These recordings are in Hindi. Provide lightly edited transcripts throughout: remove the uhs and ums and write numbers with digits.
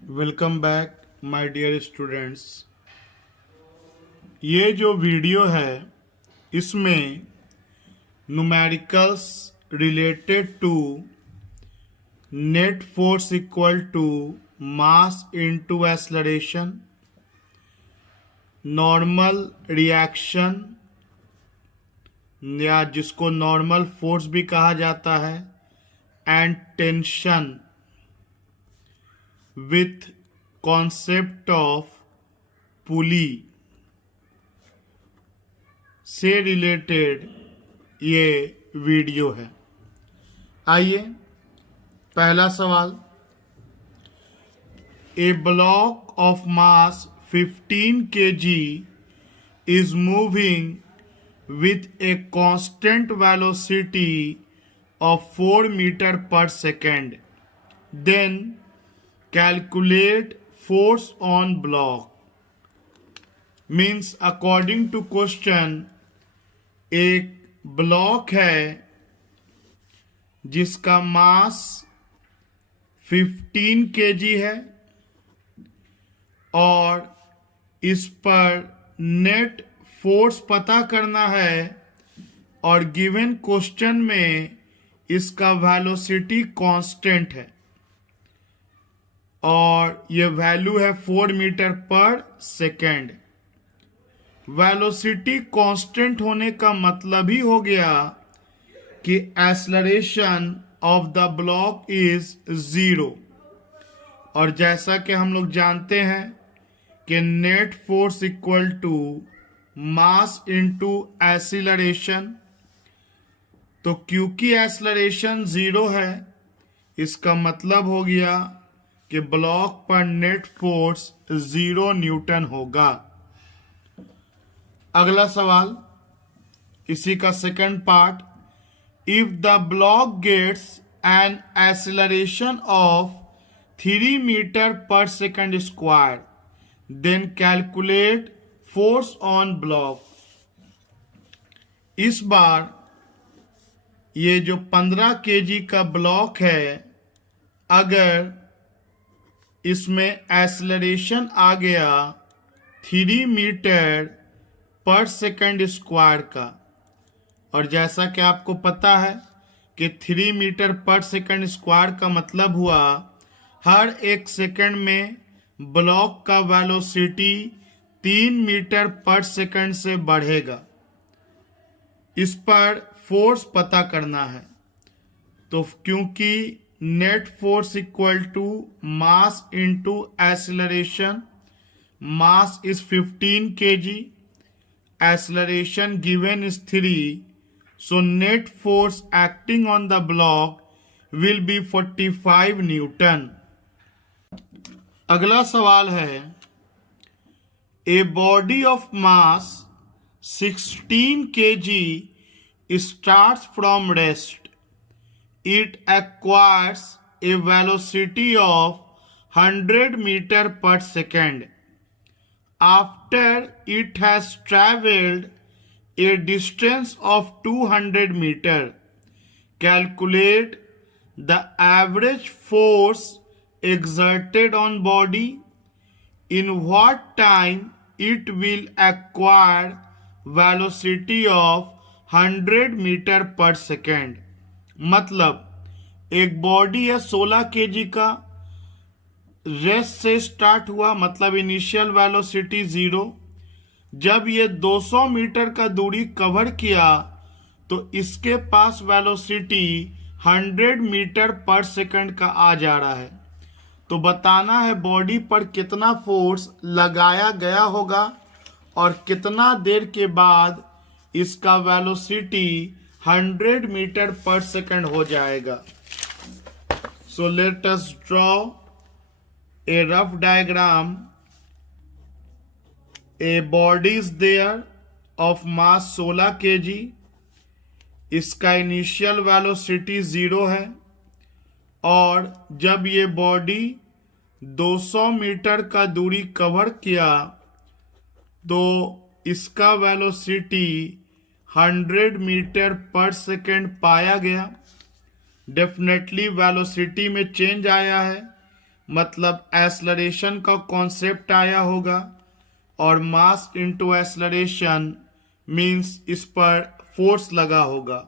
Welcome back my dear students. ये जो वीडियो है इसमें numericals related to net force equal to mass into acceleration, normal reaction या जिसको नॉर्मल फोर्स भी कहा जाता है, and tension with concept of pulley से रिलेटेड ये वीडियो है। आइए पहला सवाल। A block of mass 15 kg is moving with a constant velocity of 4 meter per second. Then calculate force on block. Means according to question, एक ब्लॉक है जिसका मास 15 kg है और इस पर नेट फोर्स पता करना है और गिवन क्वेश्चन में इसका वेलोसिटी कांस्टेंट है और ये वैल्यू है 4 metre per second. Velocity constant होने का मतलब ही हो गया कि acceleration of the block is 0। और जैसा कि हम लोग जानते हैं कि net force equal to mass into acceleration, तो क्योंकि एक्सेलरेशन 0 है इसका मतलब हो गया कि ब्लॉक पर नेट फोर्स 0 न्यूटन होगा। अगला सवाल इसी का second part. If the block gets an acceleration of 3 metre per second square, then calculate force on block. इस बार ये जो 15 kg का ब्लॉक है, अगर इसमें एक्सेलरेशन आ गया 3 मीटर पर सेकंड स्क्वायर का, और जैसा कि आपको पता है कि 3 मीटर पर सेकंड स्क्वायर का मतलब हुआ हर एक सेकंड में ब्लॉक का वेलोसिटी 3 मीटर पर सेकंड से बढ़ेगा। इस पर फोर्स पता करना है, तो क्योंकि net force equal to mass into acceleration, mass is 15 kg, acceleration given is 3, so net force acting on the block will be 45 Newton. अगला सवाल है, a body of mass 16 kg starts from rest. It acquires a velocity of 100 meter per second. After it has traveled a distance of 200 meter, calculate the average force exerted on body. In what time it will acquire velocity of 100 meter per second. मतलब एक बॉडी है 16 kg का, रेस्ट से स्टार्ट हुआ, मतलब इनिशियल वेलोसिटी 0। जब ये 200 मीटर का दूरी कवर किया तो इसके पास वेलोसिटी 100 मीटर पर सेकंड का आ जा रहा है। तो बताना है बॉडी पर कितना फोर्स लगाया गया होगा और कितना देर के बाद इसका वेलोसिटी 100 मीटर पर सेकंड हो जाएगा। So let us draw a rough diagram. A body is there of mass 16 kg. इसका इनिशियल वेलोसिटी 0 है और जब ये बॉडी 200 मीटर का दूरी कवर किया तो इसका वेलोसिटी 100 मीटर पर सेकेंड पाया गया। डेफिनेटली वेलोसिटी में चेंज आया है, मतलब एक्सलरेशन का कॉन्सेप्ट आया होगा, और मास इनटू एक्सलरेशन मीन्स इस पर फोर्स लगा होगा।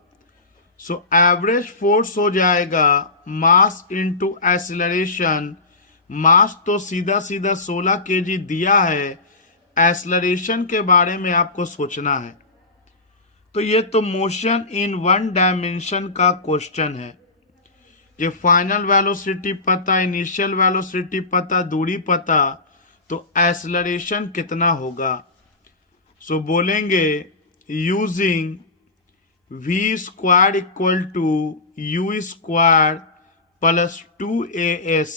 सो एवरेज फोर्स हो जाएगा मास इनटू एक्सलरेशन। मास तो सीधा सीधा 16 kg दिया है, एक्सलरेशन के बारे में आपको सोचना है। तो ये तो मोशन इन वन डायमेंशन का क्वेश्चन है कि फाइनल वेलोसिटी पता, इनिशियल वेलोसिटी पता, दूरी पता, तो एक्सलरेशन कितना होगा। सो बोलेंगे using v square equal to u square plus 2as।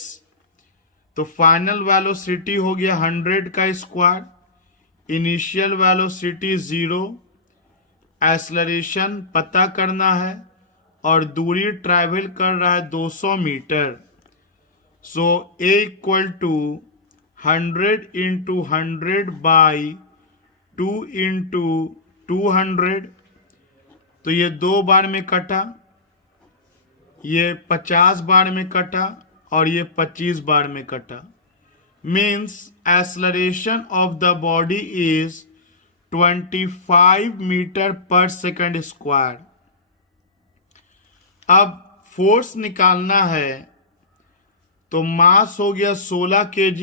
तो फाइनल वेलोसिटी हो गया 100 का स्क्वायर, इनिशियल वेलोसिटी 0, एक्सलरेशन पता करना है और दूरी ट्रैवल कर रहा है 200 metre. So a equal to 100 into 100 by 2 into 200। तो ये 2 बार में कटा, ये 50 बार में कटा और ये 25 बार में कटा। Means acceleration of the body is 25 metre per second square. अब फोर्स निकालना है, तो मास हो गया 16 kg,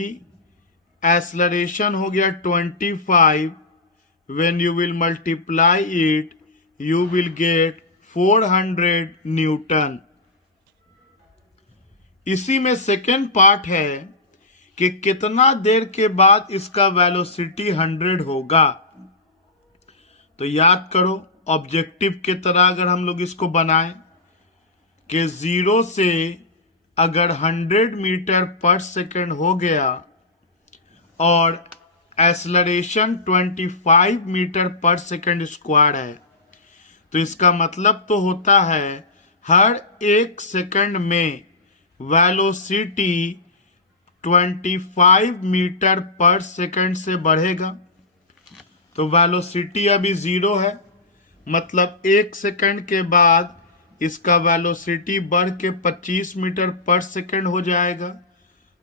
एक्सलरेशन हो गया 25। When you will multiply it you will get 400 Newton. इसी में सेकेंड पार्ट है कि कितना देर के बाद इसका वेलोसिटी 100 होगा। तो याद करो, ऑब्जेक्टिव की तरह अगर हम लोग इसको बनाएं कि 0 से अगर 100 मीटर पर सेकेंड हो गया और acceleration 25 metre per second square है, तो इसका मतलब तो होता है हर 1 सेकंड में वेलोसिटी 25 मीटर पर सेकंड से बढ़ेगा। तो वेलोसिटी अभी 0 है, मतलब 1 सेकंड के बाद इसका वेलोसिटी बढ़ के 25 मीटर पर सेकंड हो जाएगा।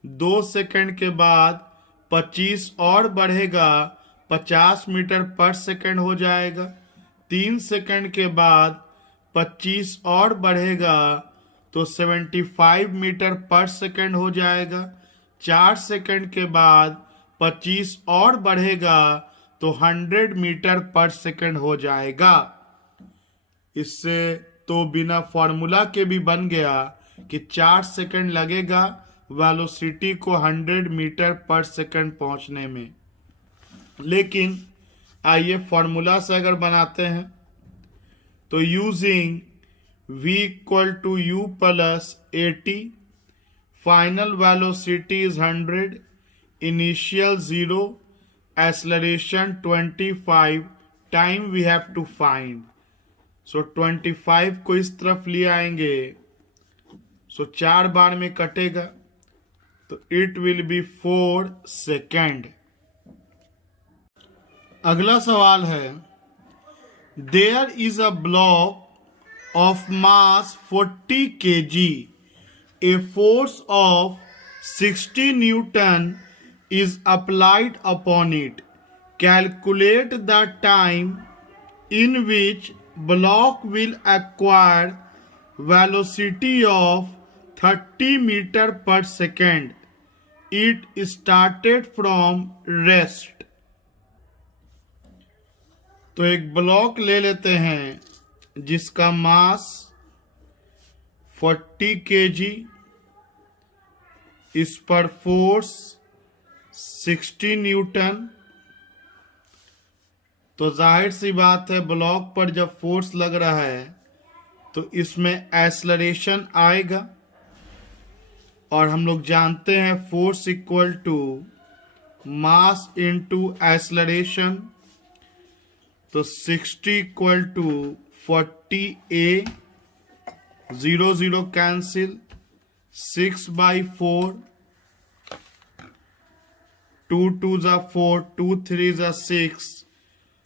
2 सेकंड के बाद 25 और बढ़ेगा, 50 मीटर पर सेकंड हो जाएगा। 3 सेकंड के बाद 25 और बढ़ेगा तो 75 मीटर पर सेकंड हो जाएगा। 4 सेकंड के बाद 25 और बढ़ेगा तो 100 मीटर पर सेकंड हो जाएगा। इससे तो बिना फॉर्मूला के भी बन गया कि 4 सेकंड लगेगा वेलोसिटी को 100 मीटर पर सेकंड पहुंचने में। लेकिन आइए फॉर्मूला से अगर बनाते हैं, तो using v equal to u plus 80, final velocity is 100, initial 0, acceleration 25, time we have to find. So 25 को इस तरफ ले आएंगे, सो 4 बार में कटेगा, तो इट विल बी 4 सेकेंड। अगला सवाल है, there is a block of mass 40 kg, a force of 60 Newton is applied upon it. Calculate the time in which block will acquire velocity of 30 meter per second. It started from rest. तो एक ब्लॉक ले लेते हैं जिसका मास 40 kg, इस पर फोर्स 60 न्यूटन। तो जाहिर सी बात है ब्लॉक पर जब फोर्स लग रहा है तो इसमें एक्सलरेशन आएगा, और हम लोग जानते हैं force equal to mass into acceleration. तो 60 equal to 40a, 0 0 cancel, 6/4, 2 2 4, 2 3 6.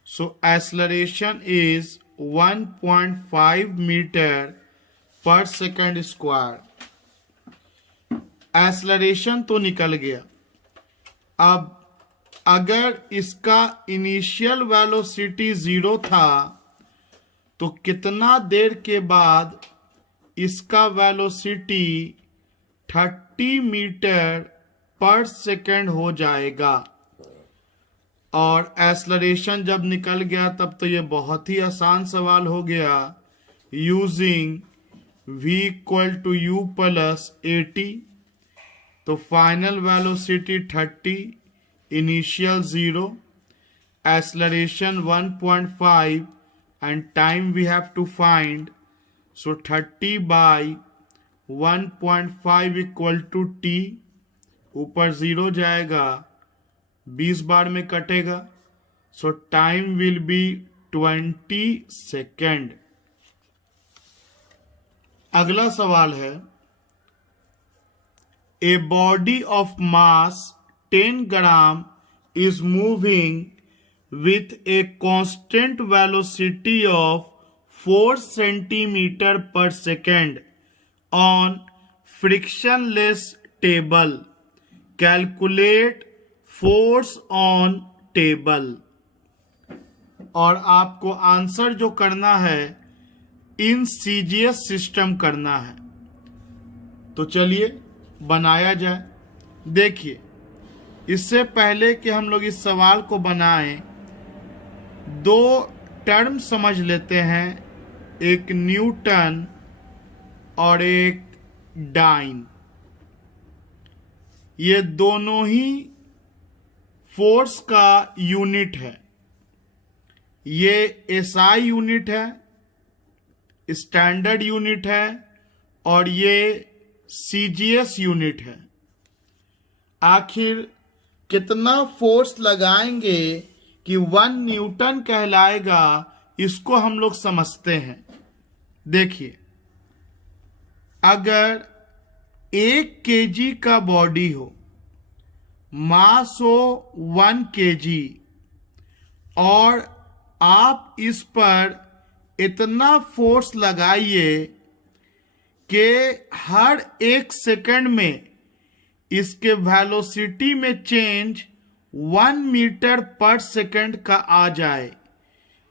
So acceleration is 1.5 meter per second square. Acceleration तो निकल गया। अब अगर इसका इनिशियल वेलोसिटी 0 था तो कितना देर के बाद इसका वेलोसिटी 30 मीटर पर सेकेंड हो जाएगा। और एक्सेलरेशन जब निकल गया तब तो ये बहुत ही आसान सवाल हो गया। Using v equal to u plus 80, तो final velocity 30, initial 0, acceleration 1.5 and time we have to find, so 30 by 1.5 equal to t, ऊपर 0 जाएगा 20 बार में कटेगा, so time will be 20 second. अगला सवाल है, a body of mass 10 gram is moving with a constant velocity of 4 centimeter per second on frictionless table. Calculate force on table. और आपको आंसर जो करना है इन सीजीएस सिस्टम करना है। तो चलिए बनाया जाए। देखिए, इससे पहले कि हम लोग इस सवाल को बनाएं, दो टर्म समझ लेते हैं, एक न्यूटन और एक डाइन। ये दोनों ही फोर्स का यूनिट है। ये एसआई यूनिट है, स्टैंडर्ड यूनिट है, और ये सीजीएस यूनिट है। आखिर कितना फोर्स लगाएंगे कि 1 न्यूटन कहलाएगा, इसको हम लोग समझते हैं। देखिए, अगर 1 केजी का बॉडी हो, मास हो 1 केजी, और आप इस पर इतना फोर्स लगाइए कि हर 1 सेकंड में इसके वेलोसिटी में चेंज 1 मीटर पर सेकंड का आ जाए,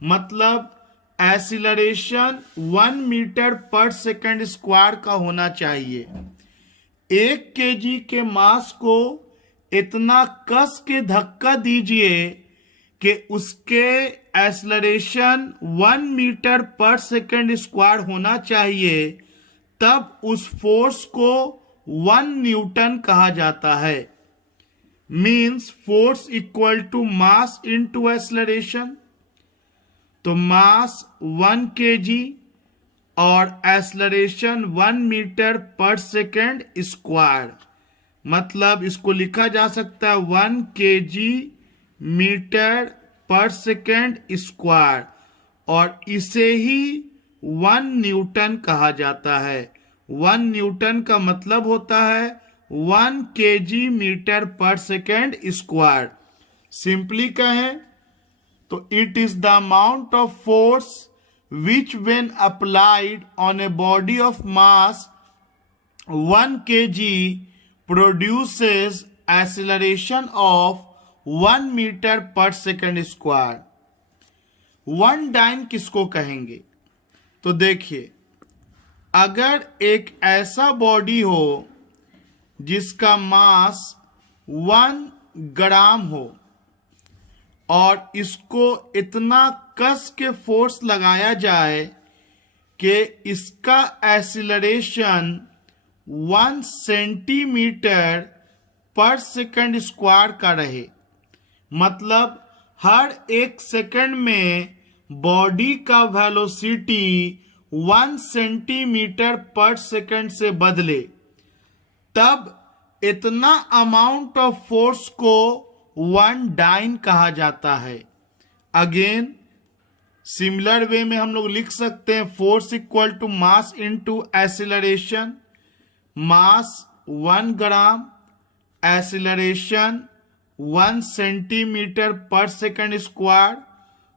मतलब acceleration 1 metre per second square का होना चाहिए। 1 केजी के मास को इतना कस के धक्का दीजिए कि उसके acceleration 1 metre per second square होना चाहिए, तब उस फोर्स को 1 न्यूटन कहा जाता है। Means force equal to mass into acceleration. तो मास 1 केजी और acceleration 1 metre per second square, मतलब इसको लिखा जा सकता है 1 kg metre per second square, और इसे ही 1 न्यूटन कहा जाता है। 1 न्यूटन का मतलब होता है 1 kg metre per second square. Simply कहें तो it is the amount of force which when applied on a body of mass 1 kg produces acceleration of 1 metre per second square. 1 dyne किसको कहेंगे? तो देखिए, अगर एक ऐसा बॉडी हो जिसका मास 1 ग्राम हो और इसको इतना कस के फोर्स लगाया जाए कि इसका acceleration 1 centimetre per second square का रहे, मतलब हर 1 सेकंड में बॉडी का वेलोसिटी 1 सेंटीमीटर पर सेकंड से बदले, तब इतना अमाउंट ऑफ फोर्स को 1 डाइन कहा जाता है। अगेन सिमिलर वे में हम लोग लिख सकते हैं force equal to mass into acceleration. Mass 1 gram, acceleration 1 centimetre per second square,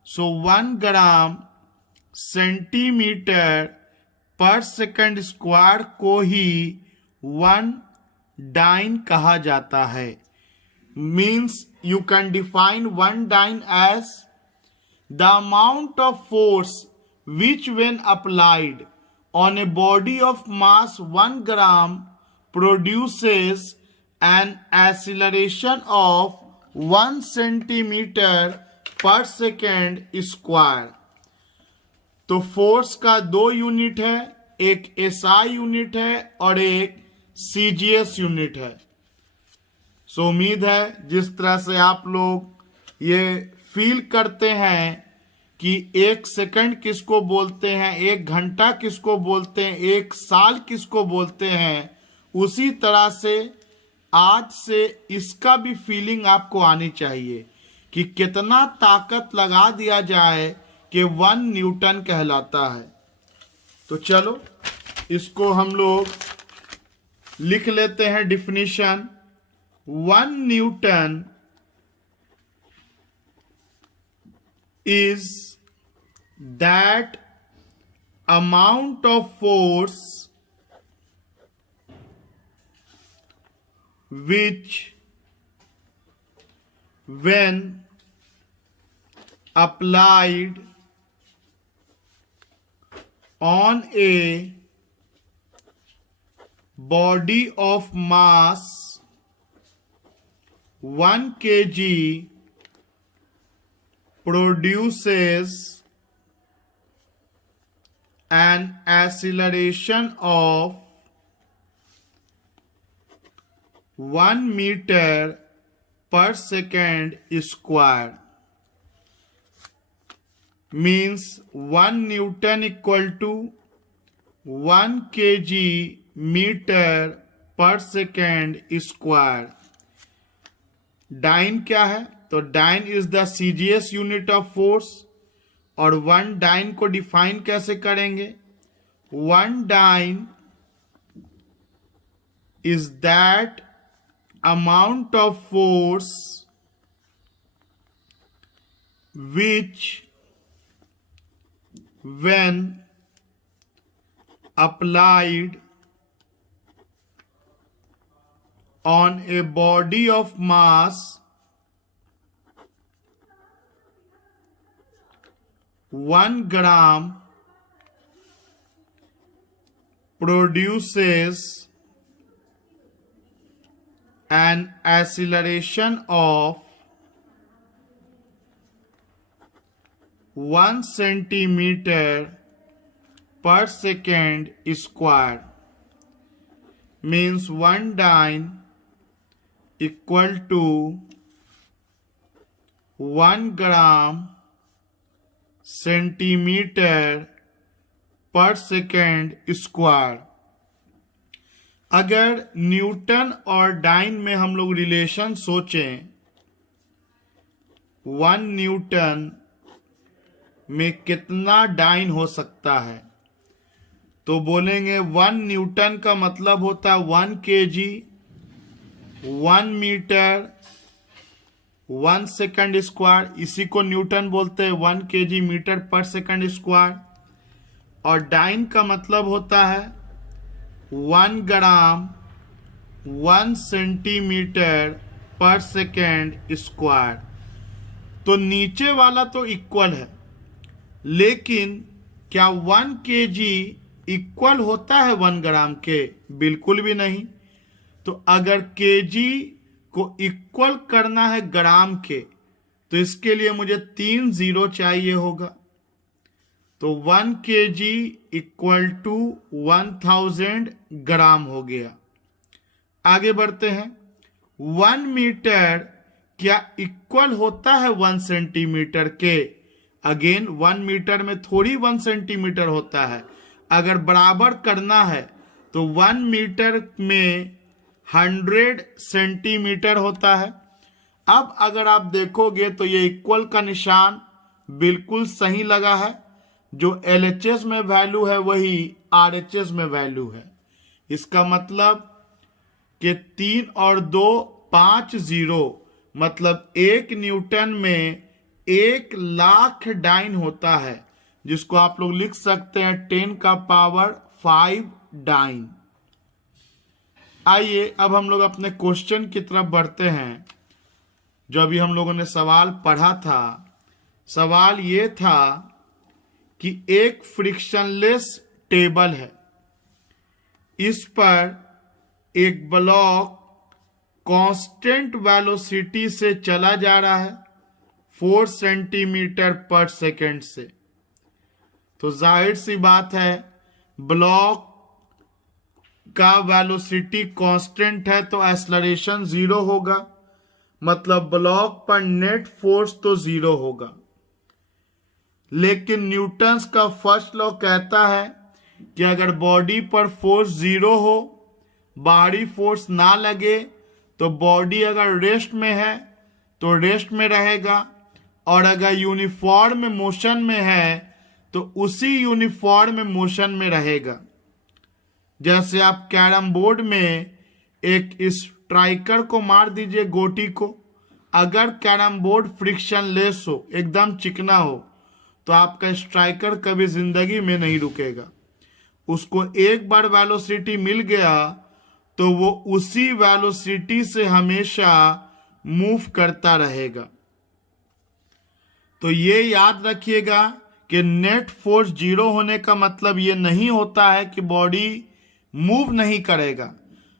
so 1 gram centimetre per second square को ही 1 डाइन कहा जाता है। Means you can define one dyne as the amount of force which when applied on a body of mass 1 gram produces an acceleration of 1 centimeter per second square। तो फोर्स का दो यूनिट है, एक एसआई यूनिट है और एक सीजीएस यूनिट है। सो उम्मीद है जिस तरह से आप लोग ये फील करते हैं कि एक सेकंड किसको बोलते हैं, एक घंटा किसको बोलते हैं, एक साल किसको बोलते हैं, उसी तरह से आज से इसका भी फीलिंग आपको आनी चाहिए कि कितना ताकत लगा दिया जाए कि 1 न्यूटन कहलाता है। तो चलो इसको हम लोग लिख लेते हैं definition. 1 Newton is that amount of force which when applied on a body of mass 1 kg produces an acceleration of 1 meter per second square। means 1 Newton equal to 1 kg meter per second square। Dyne क्या है? तो dyne is the CGS unit of force. और 1 डाइन को डिफाइन कैसे करेंगे? 1 dyne is that amount of force which when applied on a body of mass 1 gram produces an acceleration of 1 centimeter per second square। means 1 dyne equal to 1 gram centimeter per second square। अगर न्यूटन और डाइन में हम लोग रिलेशन सोचें, 1 न्यूटन में कितना डाइन हो सकता है, तो बोलेंगे 1 न्यूटन का मतलब होता है 1 kg 1 मीटर 1 सेकंड स्क्वायर। इसी को न्यूटन बोलते हैं 1 kg metre per second square. और डाइन का मतलब होता है 1 ग्राम 1 सेंटीमीटर पर सेकंड स्क्वायर। तो नीचे वाला तो इक्वल है, लेकिन क्या 1 kg इक्वल होता है 1 ग्राम के? बिल्कुल भी नहीं। तो अगर kg को इक्वल करना है ग्राम के, तो इसके लिए मुझे 3 जीरो चाहिए होगा। तो 1 kg इक्वल टू 1000 ग्राम हो गया। आगे बढ़ते हैं। 1 मीटर क्या इक्वल होता है 1 सेंटीमीटर के? अगेन 1 मीटर में थोड़ी 1 सेंटीमीटर होता है। अगर बराबर करना है तो 1 मीटर में 100 सेंटीमीटर होता है। अब अगर आप देखोगे तो ये इक्वल का निशान बिल्कुल सही लगा है। जो LHS में वैल्यू है वही RHS में वैल्यू है। इसका मतलब कि 3 और 2 5 जीरो, मतलब 1 न्यूटन में 1 लाख डाइन होता है, जिसको आप लोग लिख सकते हैं 10 का पावर 5 डाइन। आइए अब हम लोग अपने क्वेश्चन की तरफ बढ़ते हैं। जो अभी हम लोगों ने सवाल पढ़ा था, सवाल ये था कि एक फ्रिक्शनलेस टेबल है, इस पर एक ब्लॉक कांस्टेंट वेलोसिटी से चला जा रहा है 4 सेंटीमीटर पर सेकेंड से। तो जाहिर सी बात है, ब्लॉक का वेलोसिटी कांस्टेंट है तो एक्सेलरेशन 0 होगा, मतलब ब्लॉक पर नेट फोर्स तो 0 होगा। लेकिन न्यूटन्स का फर्स्ट लॉ कहता है कि अगर बॉडी पर फोर्स 0 हो, बाहरी फोर्स ना लगे, तो बॉडी अगर रेस्ट में है तो रेस्ट में रहेगा, और अगर यूनिफॉर्म मोशन में है तो उसी यूनिफॉर्म मोशन में रहेगा। जैसे आप कैरम बोर्ड में एक स्ट्राइकर को मार दीजिए गोटी को, अगर कैरम बोर्ड फ्रिक्शनलेस हो, एकदम चिकना हो, तो आपका स्ट्राइकर कभी जिंदगी में नहीं रुकेगा। उसको एक बार वेलोसिटी मिल गया तो वो उसी वेलोसिटी से हमेशा मूव करता रहेगा। तो ये याद रखिएगा कि नेट फोर्स 0 होने का मतलब ये नहीं होता है कि बॉडी मूव नहीं करेगा।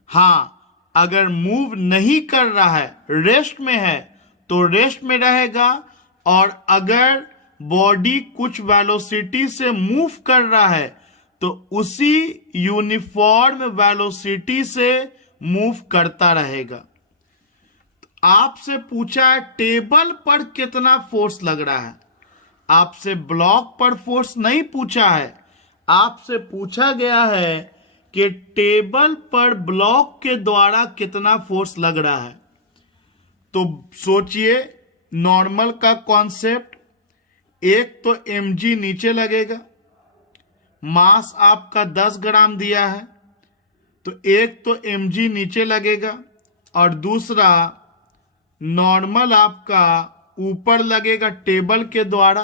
हाँ, अगर मूव नहीं कर रहा है, रेस्ट में है, तो रेस्ट में रहेगा, और अगर बॉडी कुछ वेलोसिटी से मूव कर रहा है तो उसी यूनिफॉर्म वेलोसिटी से मूव करता रहेगा। आपसे पूछा है टेबल पर कितना फोर्स लग रहा है, आपसे ब्लॉक पर फोर्स नहीं पूछा है, आपसे पूछा गया है कि टेबल पर ब्लॉक के द्वारा कितना फोर्स लग रहा है। तो सोचिए नॉर्मल का कॉन्सेप्ट, एक तो mg नीचे लगेगा, मास आपका 10 ग्राम दिया है, तो एक तो mg नीचे लगेगा और दूसरा नॉर्मल आपका ऊपर लगेगा टेबल के द्वारा,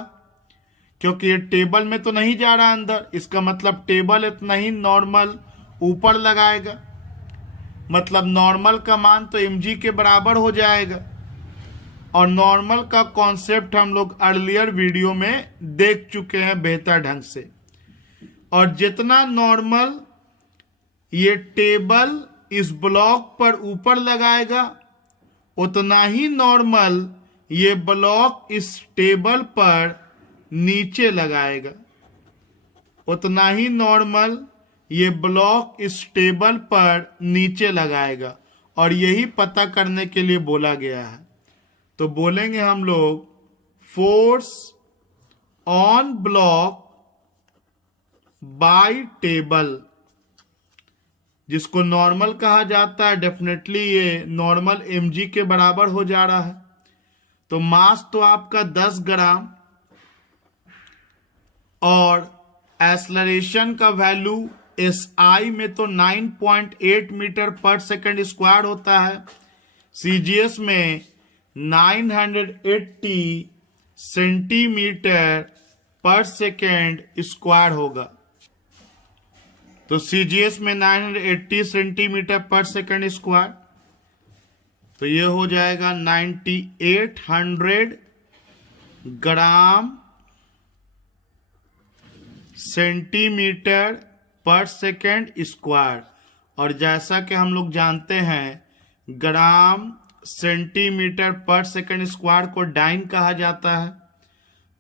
क्योंकि ये टेबल में तो नहीं जा रहा अंदर, इसका मतलब टेबल इतना ही नॉर्मल ऊपर लगाएगा, मतलब नॉर्मल का मान तो mg के बराबर हो जाएगा। और नॉर्मल का कॉन्सेप्ट हम लोग अर्लियर वीडियो में देख चुके हैं बेहतर ढंग से। और जितना नॉर्मल ये टेबल इस ब्लॉक पर ऊपर लगाएगा, उतना ही नॉर्मल ये ब्लॉक इस टेबल पर नीचे लगाएगा, उतना ही नॉर्मल ये ब्लॉक इस टेबल पर नीचे लगाएगा। और यही पता करने के लिए बोला गया है। तो बोलेंगे हम लोग force on block bye table, जिसको नॉर्मल कहा जाता है, डेफिनेटली ये नॉर्मल mg के बराबर हो जा रहा है। तो मास तो आपका 10 ग्राम और एक्सेलरेशन का वैल्यू SI में तो 9.8 मीटर पर सेकंड स्क्वायर होता है, CGS में 980 सेंटीमीटर पर सेकेंड स्क्वायर होगा। तो CGS में 980 सेंटीमीटर पर सेकेंड स्क्वायर, तो ये हो जाएगा 9800 ग्राम सेंटीमीटर पर सेकेंड स्क्वायर। और जैसा कि हम लोग जानते हैं ग्राम सेंटीमीटर पर सेकेंड स्क्वायर को डाइन कहा जाता है,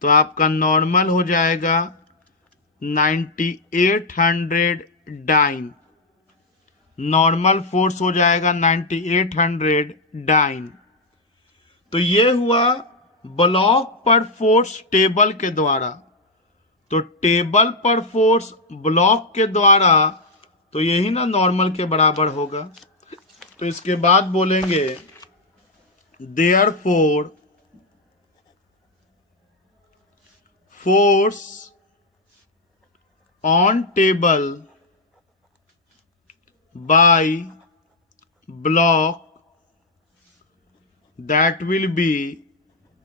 तो आपका नॉर्मल हो जाएगा 9800 डाइन, नॉर्मल फोर्स हो जाएगा 9800 डाइन। तो ये हुआ ब्लॉक पर फोर्स टेबल के द्वारा। तो टेबल पर फोर्स ब्लॉक के द्वारा, तो यही ना नॉर्मल के बराबर होगा। तो इसके बाद बोलेंगे therefore force on table by block that will be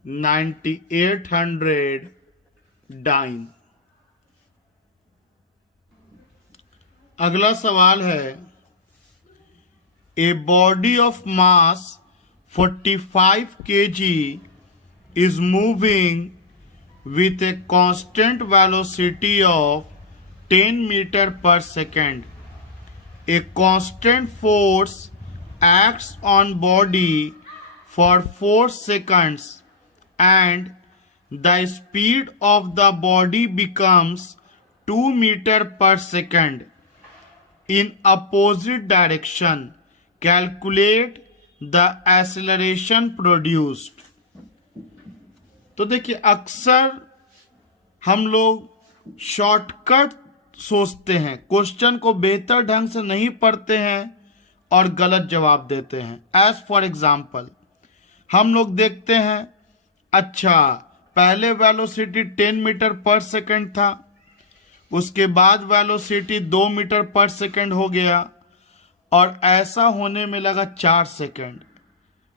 9800 dyne. अगला सवाल है A body of mass 45 kg is moving with a constant velocity of 10 meter per second. A constant force acts on body for 4 seconds and the speed of the body becomes 2 meter per second in opposite direction. Calculate the acceleration produced. तो देखिए, अक्सर हम लोग शॉर्टकट सोचते हैं, क्वेश्चन को बेहतर ढंग से नहीं पढ़ते हैं और गलत जवाब देते हैं. एज फॉर एग्जाम्पल हम लोग देखते हैं, अच्छा पहले वेलोसिटी 10 मीटर पर सेकंड था, उसके बाद वेलोसिटी 2 मीटर पर सेकंड हो गया और ऐसा होने में लगा 4 सेकंड.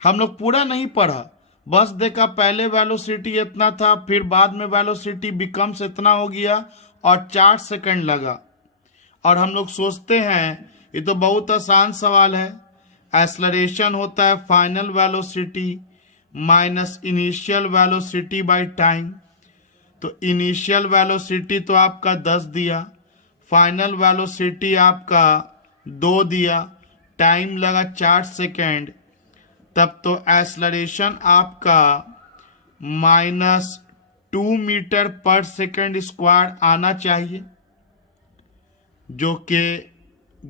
हम लोग पूरा नहीं पढ़ा, बस देखा पहले वेलोसिटी इतना था, फिर बाद में वेलोसिटी बिकम्स इतना हो गया और 4 सेकंड लगा. और हम लोग सोचते हैं ये तो बहुत आसान सवाल है. एक्सेलरेशन होता है final velocity minus initial velocity by time. तो इनिशियल वेलोसिटी तो आपका 10 दिया, फाइनल वेलोसिटी आपका 2 दिया, टाइम लगा 4 सेकेंड, तब तो एक्सेलरेशन आपका -2 मीटर पर सेकेंड स्क्वायर आना चाहिए, जो कि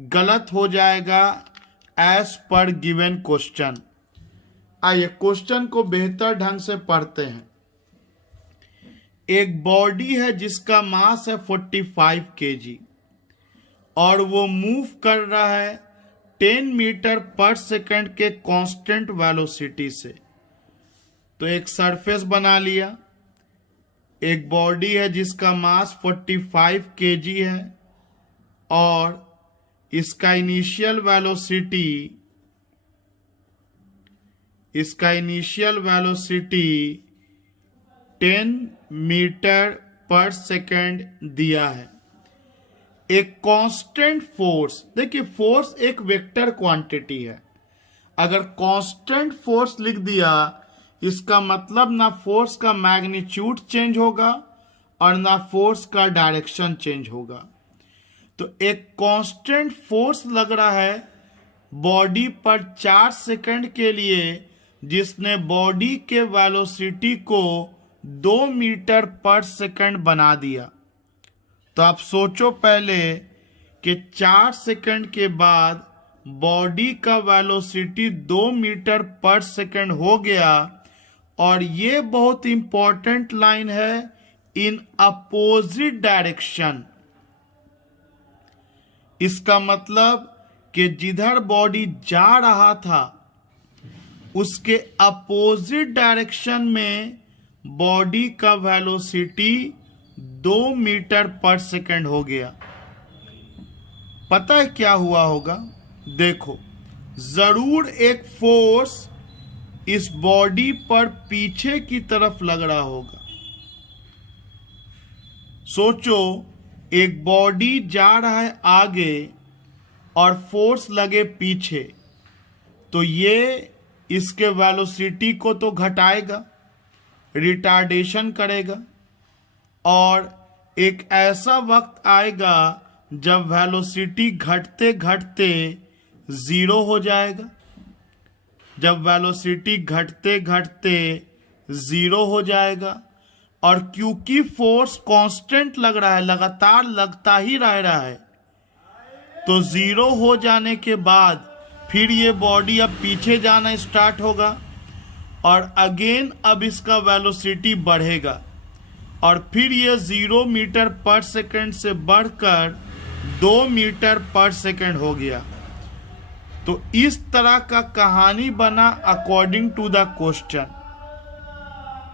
गलत हो जाएगा एज पर गिवन क्वेश्चन. आइए क्वेश्चन को बेहतर ढंग से पढ़ते हैं. एक बॉडी है जिसका मास है 45 kg और वो मूव कर रहा है 10 मीटर पर सेकंड के कांस्टेंट वेलोसिटी से. तो एक सरफेस बना लिया, एक बॉडी है जिसका मास 45 kg है और इसका initial velocity 10 metre per second दिया है. एक कांस्टेंट फोर्स, देखिए फोर्स एक वेक्टर क्वांटिटी है. अगर कांस्टेंट फोर्स लिख दिया इसका मतलब ना फोर्स का मैग्नीट्यूड चेंज होगा और ना फोर्स का डायरेक्शन चेंज होगा. तो एक कांस्टेंट फोर्स लग रहा है बॉडी पर 4 सेकंड के लिए, जिसने बॉडी के वेलोसिटी को 2 मीटर पर सेकंड बना दिया. तो आप सोचो पहले कि 4 सेकंड के बाद बॉडी का वेलोसिटी 2 मीटर पर सेकंड हो गया. और ये बहुत इंपॉर्टेंट लाइन है, इन अपोजिट डायरेक्शन. इसका मतलब कि जिधर बॉडी जा रहा था उसके अपोजिट डायरेक्शन में बॉडी का वेलोसिटी 2 मीटर पर सेकंड हो गया. पता है क्या हुआ होगा? देखो, जरूर एक फोर्स इस बॉडी पर पीछे की तरफ लग रहा होगा. सोचो, एक बॉडी जा रहा है आगे और फोर्स लगे पीछे, तो ये इसके वेलोसिटी को तो घटाएगा, रिटार्डेशन करेगा और एक ऐसा वक्त आएगा जब वेलोसिटी घटते घटते 0 हो जाएगा. जब वेलोसिटी घटते घटते 0 हो जाएगा और क्योंकि फोर्स कांस्टेंट लग रहा है, लगातार लगता ही रह रहा है, तो 0 हो जाने के बाद फिर ये बॉडी अब पीछे जाना स्टार्ट होगा और अगेन अब इसका वेलोसिटी बढ़ेगा और फिर ये 0 मीटर पर सेकंड से बढ़कर 2 मीटर पर सेकंड हो गया. तो इस तरह का कहानी बना अकॉर्डिंग टू द क्वेश्चन.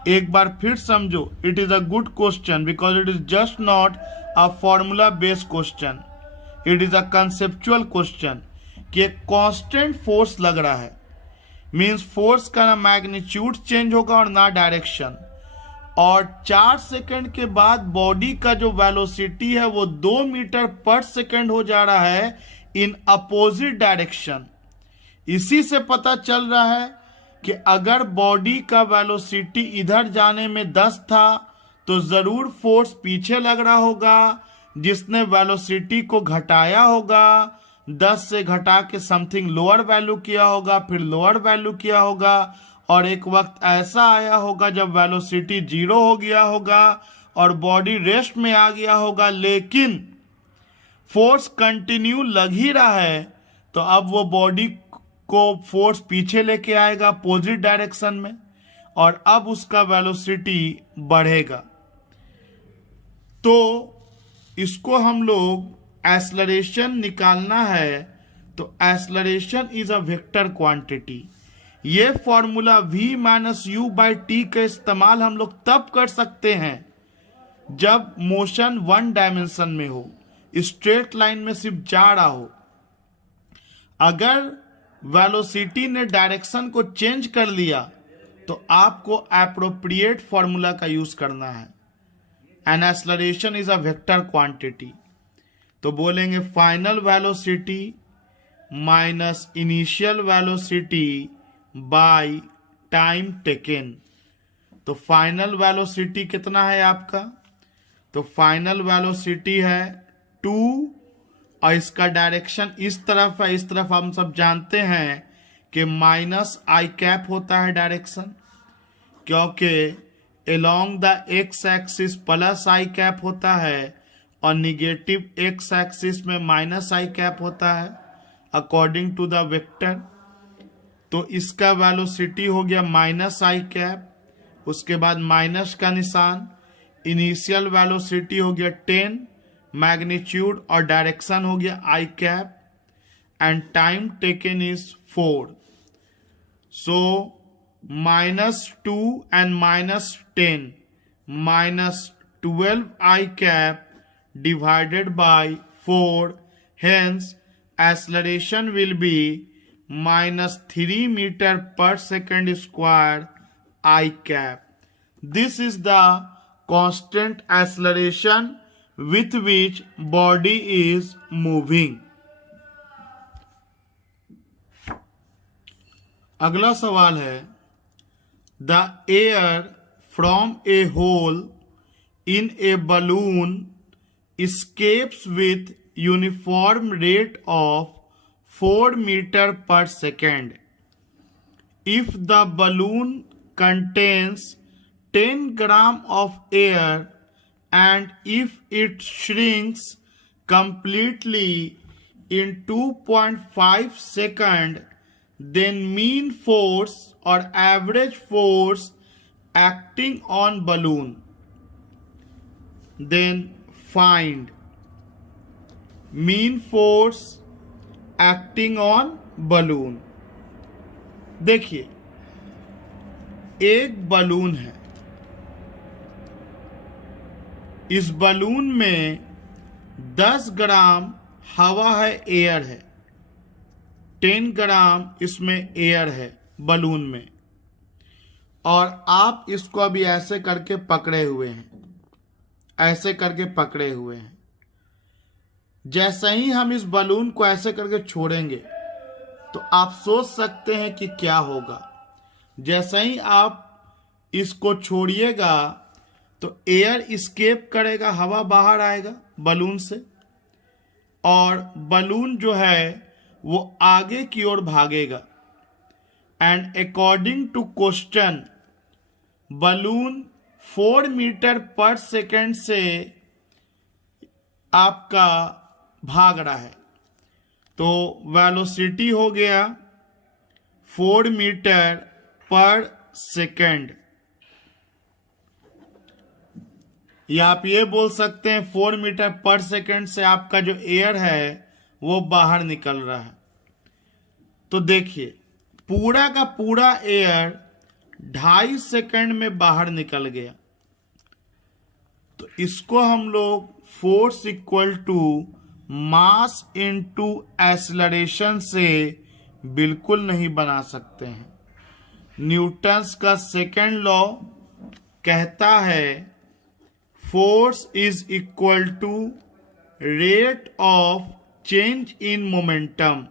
एक बार फिर समझो, it is a good question because it is just not a formula based question, it is a conceptual question. कि एक कांस्टेंट फोर्स लग रहा है, मींस फोर्स का ना मैग्नीट्यूड चेंज होगा और ना डायरेक्शन, और 4 सेकंड के बाद बॉडी का जो वेलोसिटी है वो 2 मीटर पर सेकंड हो जा रहा है इन अपोजिट डायरेक्शन. इसी से पता चल रहा है कि अगर बॉडी का वेलोसिटी इधर जाने में 10 था तो जरूर फोर्स पीछे लग रहा होगा जिसने वेलोसिटी को घटाया होगा, 10 से घटा के समथिंग लोअर वैल्यू किया होगा, फिर लोअर वैल्यू किया होगा, और एक वक्त ऐसा आया होगा जब वेलोसिटी 0 हो गया होगा और बॉडी रेस्ट में आ गया होगा, लेकिन फोर्स कंटिन्यू लग ही रहा है, तो अब वो बॉडी को फोर्स पीछे लेके आएगा अपोजिट डायरेक्शन में, और अब उसका वेलोसिटी बढ़ेगा। तो इसको हम लोग एक्सेलरेशन निकालना है, तो acceleration is a vector quantity. ये formula v minus u by t का इस्तेमाल हम लोग तब कर सकते हैं जब मोशन 1 डायमेंशन में हो, स्ट्रेट लाइन में सिर्फ जा रहा हो। अगर वेलोसिटी ने डायरेक्शन को चेंज कर लिया तो आपको एप्रोप्रिएट फॉर्मूला का यूज करना है। An acceleration is a vector quantity. तो बोलेंगे final velocity minus initial velocity by time taken. तो फाइनल वेलोसिटी कितना है आपका? तो फाइनल वेलोसिटी है 2, और इसका डायरेक्शन इस तरफ है। इस तरफ हम सब जानते हैं कि माइनस आई कैप होता है डायरेक्शन, क्योंकि along the x axis plus I cap होता है और निगेटिव एक्स एक्सिस में माइनस आई कैप होता है अकॉर्डिंग टू द वेक्टर। तो इसका वेलोसिटी हो गया माइनस आई कैप, उसके बाद माइनस का निशान, इनिशियल वेलोसिटी हो गया 10, मैग्नीट्यूड और डायरेक्शन हो गया I cap, and time taken is 4। So -2 and -10 -12 I cap divided by 4. Hence, acceleration will be -3 meter per second square I cap. This is the constant acceleration with which body is moving. अगला सवाल है, the air from a hole in a balloon escapes with uniform rate of 4 meter per second. If the balloon contains 10 gram of air and if it shrinks completely in 2.5 seconds, then mean force or average force acting on balloon. Then find mean force acting on balloon. देखिए, एक बलून है, इस बलून में 10 ग्राम हवा है, एयर है, 10 ग्राम इसमें एयर है बलून में, और आप इसको अभी ऐसे करके पकड़े हुए हैं, ऐसे करके पकड़े हुए हैं। जैसे ही हम इस बलून को ऐसे करके छोड़ेंगे तो आप सोच सकते हैं कि क्या होगा। जैसे ही आप इसको छोड़िएगा तो एयर एस्केप करेगा, हवा बाहर आएगा बलून से, और बलून जो है वो आगे की ओर भागेगा। And according to question, balloon 4 metre per second से आपका भाग रहा है, तो वेलोसिटी हो गया 4 मीटर पर सेकेंड, या आप ये बोल सकते हैं 4 मीटर पर सेकेंड से आपका जो एयर है वो बाहर निकल रहा है। तो देखिए, पूरा का पूरा एयर 2.5 सेकेंड में बाहर निकल गया। तो इसको हम लोग force equal to mass into acceleration से बिल्कुल नहीं बना सकते हैं। न्यूटन्स का सेकेंड लॉ कहता है force is equal to rate of change in momentum.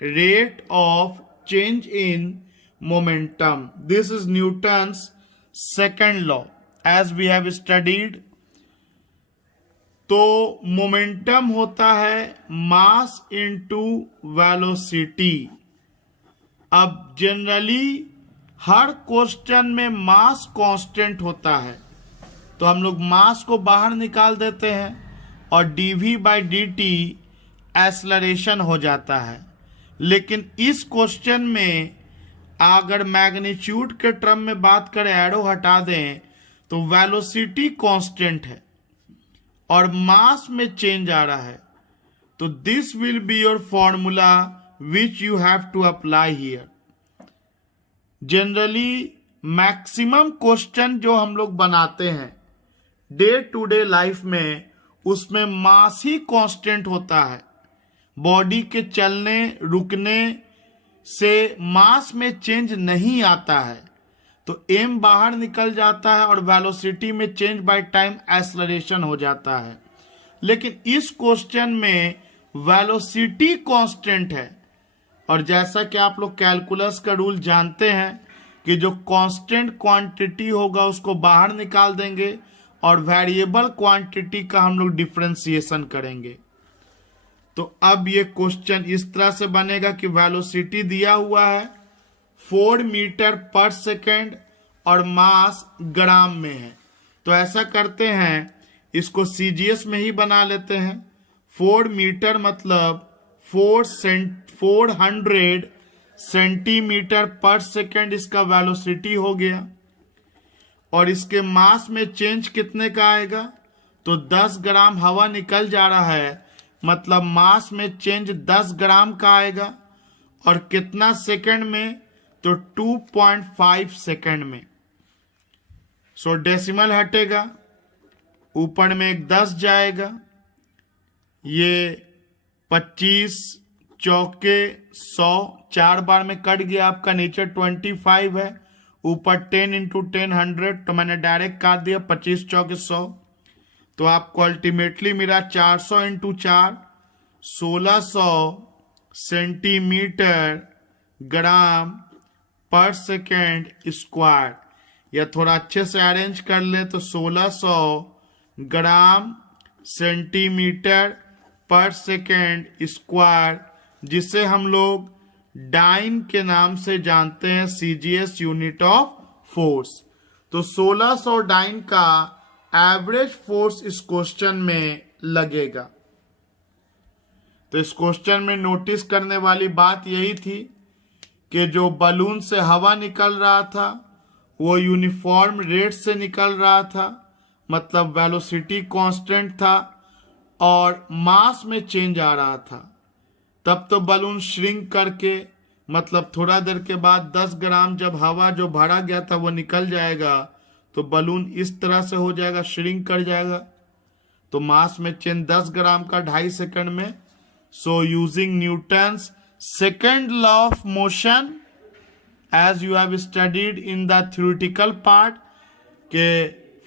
rate of change in momentum. This is Newton's second law as we have studied. तो मोमेंटम होता है मास इनटू वेलोसिटी। अब जनरली हर क्वेश्चन में मास कांस्टेंट होता है, तो हम लोग मास को बाहर निकाल देते हैं और dv/dt एक्सेलरेशन हो जाता है। लेकिन इस क्वेश्चन में अगर मैग्नीट्यूड के टर्म में बात करें, एरो हटा दें, तो वेलोसिटी कांस्टेंट है और मास में चेंज आ रहा है। तो this will be your formula which you have to apply here. Generally maximum question जो हम लोग बनाते हैं डे टू डे लाइफ में, उसमें मास ही कांस्टेंट होता है। बॉडी के चलने रुकने से मास में चेंज नहीं आता है, तो एम बाहर निकल जाता है और वेलोसिटी में चेंज बाय टाइम एक्सेलरेशन हो जाता है। लेकिन इस क्वेश्चन में वेलोसिटी कांस्टेंट है, और जैसा कि आप लोग कैलकुलस का रूल जानते हैं कि जो कांस्टेंट क्वांटिटी होगा उसको बाहर निकाल देंगे और वेरिएबल क्वांटिटी का हम लोग डिफरेंशिएशन करेंगे। तो अब ये क्वेश्चन इस तरह से बनेगा कि वेलोसिटी दिया हुआ है 4 मीटर पर सेकेंड और मास ग्राम में है। तो ऐसा करते हैं, इसको सीजीएस में ही बना लेते हैं। 4 मीटर मतलब 400 सेंटीमीटर पर सेकेंड इसका वेलोसिटी हो गया। और इसके मास में चेंज कितने का आएगा, तो 10 ग्राम हवा निकल जा रहा है, मतलब मास में चेंज 10 ग्राम का आएगा। और कितना सेकंड में, तो 2.5 सेकंड में। सो डेसिमल हटेगा, ऊपर में एक 10 जाएगा, ये 25 चौके 100, 4 बार में कट गया आपका। नीचे 25 है, ऊपर 10 इंटू 10 100, तो मैंने डायरेक्ट काट दिया 25 चौके 100। तो आपको अल्टीमेटली मिला 400 इंटू 4 1600 सेंटीमीटर ग्राम पर सेकेंड स्क्वायर। या थोड़ा अच्छे से अरेंज कर ले तो 1600 ग्राम सेंटीमीटर पर सेकेंड स्क्वायर, जिसे हम लोग डाइन के नाम से जानते हैं, सीजीएस यूनिट ऑफ फोर्स। तो 1600 डाइन का एवरेज फोर्स इस क्वेश्चन में लगेगा। तो इस क्वेश्चन में नोटिस करने वाली बात यही थी कि जो बलून से हवा निकल रहा था वो यूनिफॉर्म रेट से निकल रहा था, मतलब वेलोसिटी कांस्टेंट था और मास में चेंज आ रहा था। तब तो बलून श्रिंक करके, मतलब थोड़ा देर के बाद 10 ग्राम जब हवा जो भरा गया था वो निकल जाएगा, तो बलून इस तरह से हो जाएगा, श्रिंक कर जाएगा। तो मास में चेंज 10 ग्राम का 2.5 सेकंड में। So using Newton's second law of motion as you have studied in the theoretical part, के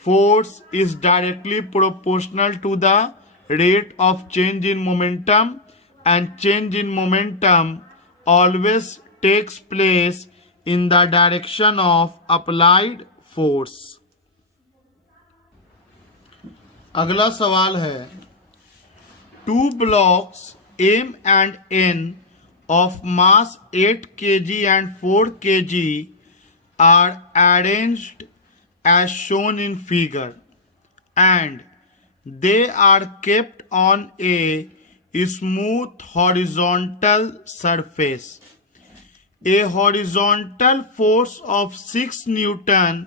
force is directly proportional to the rate of change in momentum, and change in momentum always takes place in the direction of applied force. अगला सवाल है, 2 blocks M and N of mass 8 kg and 4 kg are arranged as shown in figure, and they are kept on a smooth horizontal surface. A horizontal force of 6 Newton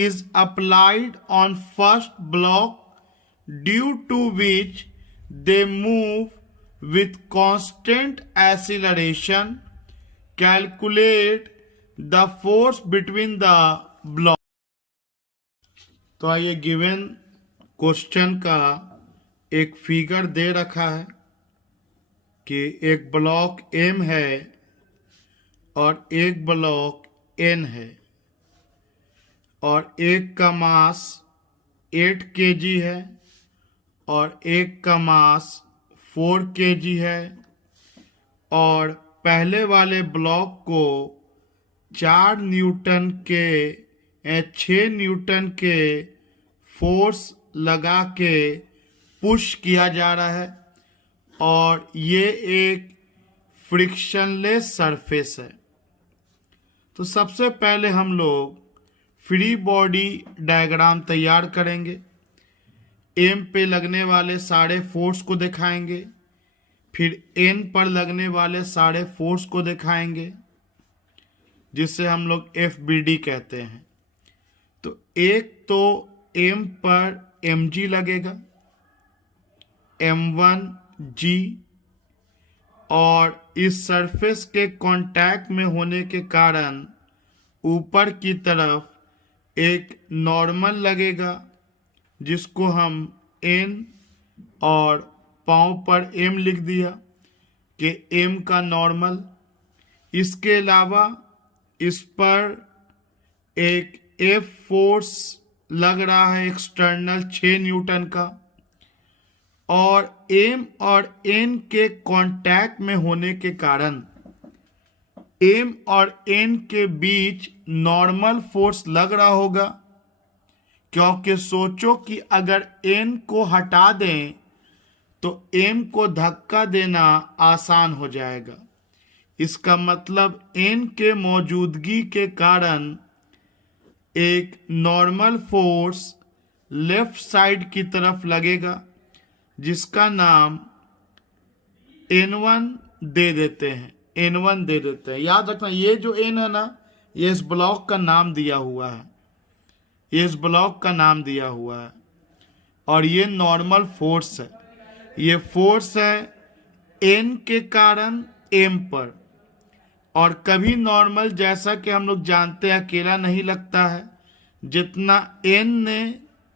is applied on first block, due to which they move with constant acceleration. Calculate the force between the blocks. तो आइए गिवन क्वेश्चन का एक फिगर दे रखा है कि एक ब्लॉक M है और एक ब्लॉक N है, और एक का मास 8 kg है और एक का मास 4 kg है, और पहले वाले ब्लॉक को 6 न्यूटन के फोर्स लगा के पुश किया जा रहा है और ये एक फ्रिक्शनलेस सरफेस है। तो सबसे पहले हम लोग फ्री बॉडी डायग्राम तैयार करेंगे। एम पे लगने वाले सारे फोर्स को दिखाएंगे, फिर एन पर लगने वाले सारे फोर्स को दिखाएंगे, जिसे हम लोग FBD कहते हैं। तो एक तो एम पर mg लगेगा, m1g, और इस सरफेस के कांटेक्ट में होने के कारण ऊपर की तरफ एक नॉर्मल लगेगा, जिसको हम n और पाँव पर m लिख दिया कि m का नॉर्मल। इसके अलावा इस पर एक F फोर्स लग रहा है एक्सटर्नल 6 न्यूटन का, और m और n के कांटेक्ट में होने के कारण m और n के बीच नॉर्मल फोर्स लग रहा होगा, क्योंकि सोचो कि अगर n को हटा दें तो m को धक्का देना आसान हो जाएगा। इसका मतलब n के मौजूदगी के कारण एक नॉर्मल फोर्स लेफ्ट साइड की तरफ लगेगा, जिसका नाम n1 दे देते हैं। याद रखना, ये जो n है ना, ये इस ब्लॉक का नाम दिया हुआ है, और ये नॉर्मल फोर्स है। ये फोर्स है n के कारण m पर, और कभी नॉर्मल, जैसा कि हम लोग जानते हैं, अकेला नहीं लगता है। जितना n ने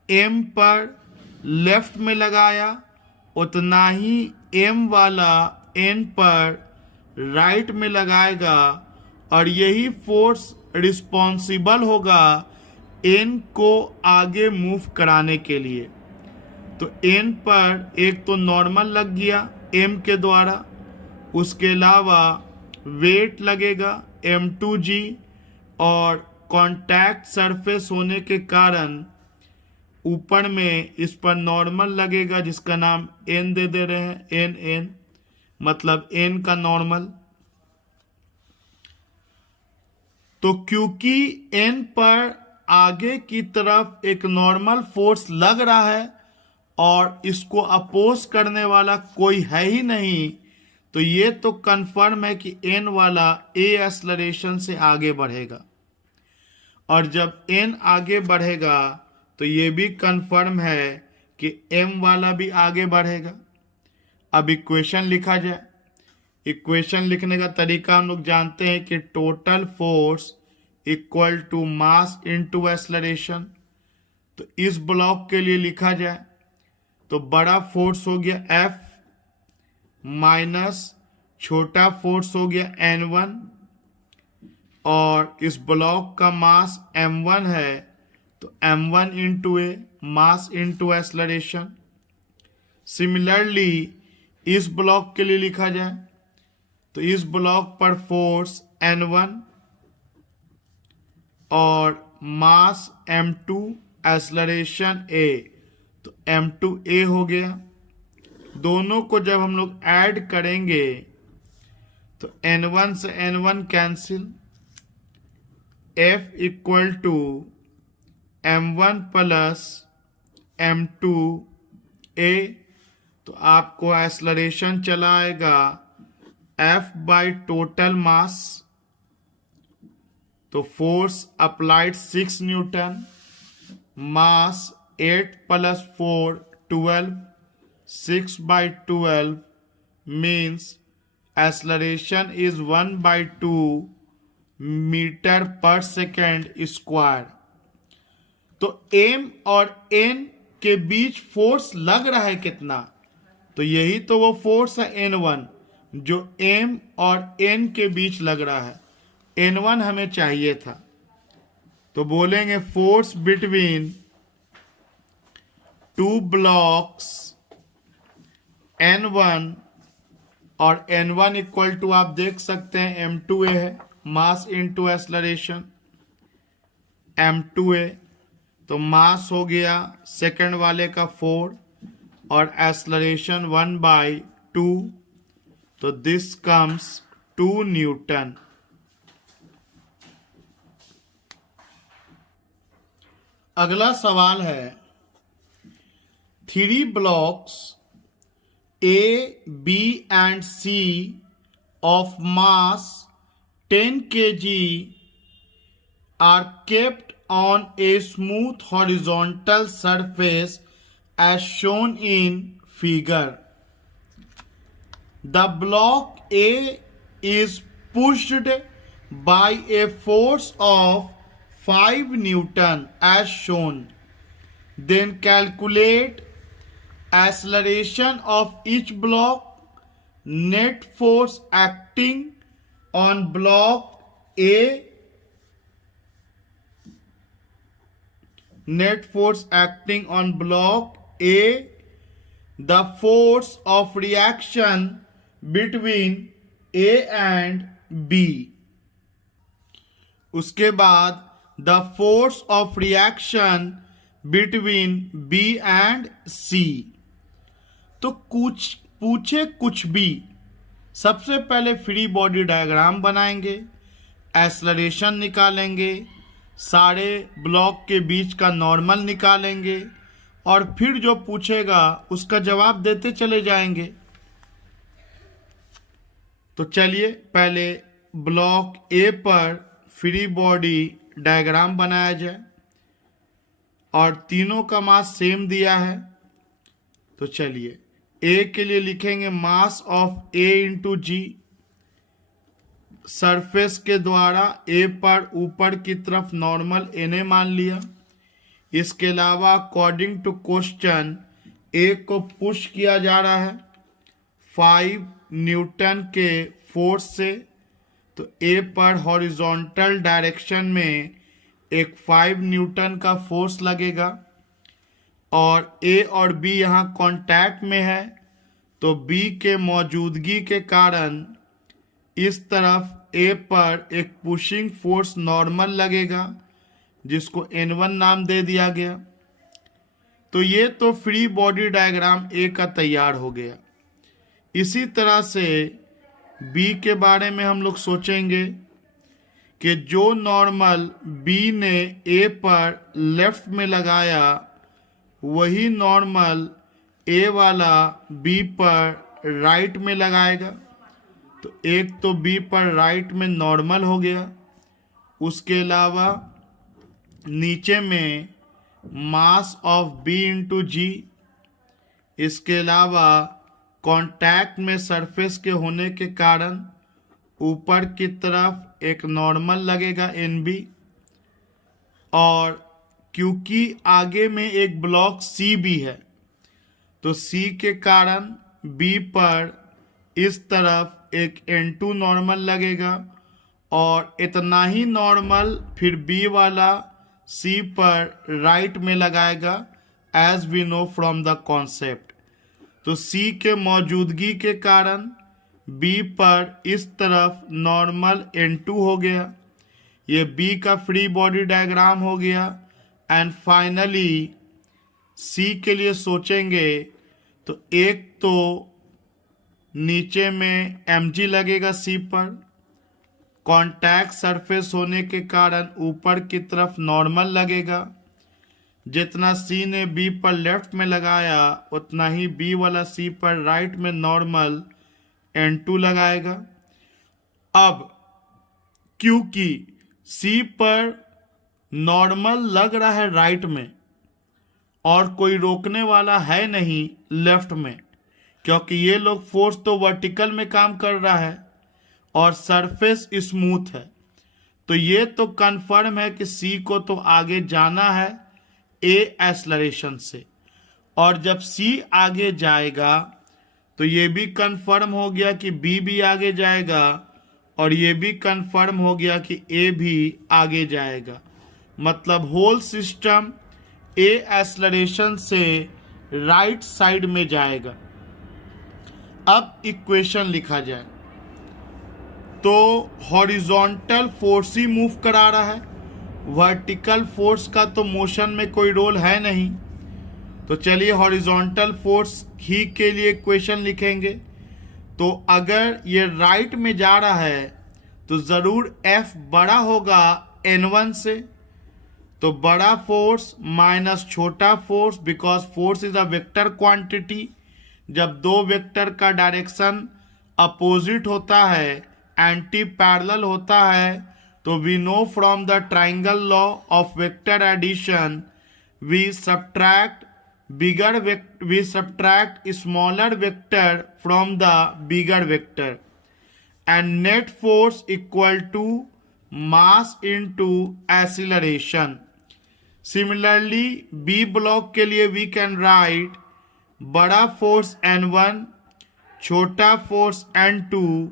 m पर लेफ्ट में लगाया, उतना ही m वाला n पर राइट में लगाएगा, और यही फोर्स रिस्पॉन्सिबल होगा n को आगे मूव कराने के लिए। तो n पर एक तो नॉर्मल लग गया m के द्वारा, उसके अलावा वेट लगेगा m2g, और कांटेक्ट सरफेस होने के कारण ऊपर में इस पर नॉर्मल लगेगा, जिसका नाम n दे रहे हैं, n मतलब n का नॉर्मल। तो क्योंकि n पर आगे की तरफ एक नॉर्मल फोर्स लग रहा है और इसको अपोज करने वाला कोई है ही नहीं, तो ये तो कंफर्म है कि n वाला a एक्सेलरेशन से आगे बढ़ेगा, और जब n आगे बढ़ेगा तो ये भी कंफर्म है कि m वाला भी आगे बढ़ेगा। अब इक्वेशन लिखा जाए। इक्वेशन लिखने का तरीका हम लोग जानते हैं कि total force equal to mass into acceleration. तो इस ब्लॉक के लिए लिखा जाए तो बड़ा फोर्स हो गया F माइनस छोटा फोर्स हो गया N1, और इस ब्लॉक का मास M1 है, तो M1 इंटू ए, मास इंटू एक्सेलरेशन। सिमिलरली इस ब्लॉक के लिए लिखा जाए तो इस ब्लॉक पर फोर्स N1 और मास M2, एक्सेलरेशन A, तो M2A हो गया। दोनों को जब हम लोग ऐड करेंगे तो N1 से N1 cancel, F equal to M1 plus M2A, तो आपको एक्सेलरेशन चला आएगा F बाई टोटल मास। तो force applied 6 Newton, mass 8 plus 4 12, 6 by 12 means acceleration is 1 by 2 metre per second square. तो m और n के बीच फोर्स लग रहा है कितना, तो यही तो वो फोर्स है N1 जो m और n के बीच लग रहा है। N1 हमें चाहिए था, तो बोलेंगे force between two blocks N1 और n1 इक्वल टू आप देख सकते हैं m2a है, मास इनटू एक्सेलरेशन m2a, तो मास हो गया सेकंड वाले का 4 और एक्सेलरेशन 1/2, तो दिस कम्स 2 न्यूटन। अगला सवाल है 3 blocks A, B and C of mass 10 kg are kept on a smooth horizontal surface as shown in figure. The block A is pushed by a force of 5 Newton as shown. Then calculate acceleration of each block, net force acting on block A, net force acting on block A, the force of reaction between A and B. उसके बाद the force of reaction between B and C. तो पूछे कुछ भी, सबसे पहले फ्री बॉडी डायग्राम बनाएंगे, एक्सेलरेशन निकालेंगे, सारे ब्लॉक के बीच का नॉर्मल निकालेंगे और फिर जो पूछेगा उसका जवाब देते चले जाएंगे। तो चलिए पहले ब्लॉक ए पर फ्री बॉडी डायग्राम बनाया जाए और तीनों का मास सेम दिया है। तो चलिए ए के लिए लिखेंगे mass of A into G, surface के द्वारा ए पर ऊपर की तरफ नॉर्मल एन मान लिया। इसके अलावा अकॉर्डिंग टू क्वेश्चन ए को पुश किया जा रहा है 5 न्यूटन के फोर्स से, तो ए पर हॉरिजॉन्टल डायरेक्शन में एक 5 न्यूटन का फोर्स लगेगा और ए और बी यहाँ कांटेक्ट में है, तो बी के मौजूदगी के कारण इस तरफ ए पर एक पुशिंग फोर्स नॉर्मल लगेगा जिसको N1 नाम दे दिया गया। तो ये तो फ्री बॉडी डायग्राम ए का तैयार हो गया। इसी तरह से बी के बारे में हम लोग सोचेंगे कि जो नॉर्मल बी ने ए पर लेफ्ट में लगाया वही नॉर्मल ए वाला बी पर राइट में लगाएगा। तो एक तो बी पर राइट में नॉर्मल हो गया, उसके अलावा नीचे में मास ऑफ बी इंटू जी, इसके अलावा कांटेक्ट में सरफेस के होने के कारण ऊपर की तरफ एक नॉर्मल लगेगा एन बी, और क्योंकि आगे में एक ब्लॉक सी भी है तो सी के कारण बी पर इस तरफ एक N2 नॉर्मल लगेगा और इतना ही नॉर्मल फिर बी वाला सी पर राइट में लगाएगा as we know from the concept. तो सी के मौजूदगी के कारण बी पर इस तरफ नॉर्मल N2 हो गया। ये बी का फ्री बॉडी डायग्राम हो गया। एंड फाइनली सी के लिए सोचेंगे तो एक तो नीचे में mg लगेगा सी पर, कांटेक्ट सरफेस होने के कारण ऊपर की तरफ नॉर्मल लगेगा। जितना सी ने बी पर लेफ्ट में लगाया उतना ही बी वाला सी पर राइट में नॉर्मल N2 लगाएगा। अब क्योंकि सी पर नॉर्मल लग रहा है राइट में और कोई रोकने वाला है नहीं लेफ्ट में, क्योंकि ये लोग फोर्स तो वर्टिकल में काम कर रहा है और सरफेस स्मूथ है, तो ये तो कंफर्म है कि सी को तो आगे जाना है ए एक्सेलरेशन से। और जब सी आगे जाएगा तो ये भी कंफर्म हो गया कि बी भी आगे जाएगा और ये भी कंफर्म हो गया कि ए भी आगे जाएगा। मतलब होल सिस्टम ए एक्सेलरेशन से राइट साइड में जाएगा। अब इक्वेशन लिखा जाए तो हॉरिजॉन्टल फोर्स ही मूव करा रहा है, वर्टिकल फोर्स का तो मोशन में कोई रोल है नहीं। तो चलिए हॉरिजॉन्टल फोर्स ही के लिए इक्वेशन लिखेंगे। तो अगर ये राइट में जा रहा है तो ज़रूर F बड़ा होगा N1 से, तो बड़ा फोर्स माइनस छोटा force, because force is a vector quantity. जब दो वेक्टर का डायरेक्शन अपोजिट होता है, एंटी पैरेलल होता है, तो we know from the triangle law of vector addition we subtract smaller vector from the bigger vector, and net force equal to mass into acceleration. Similarly, B block के लिए we can write बड़ा फोर्स N1, छोटा force N2,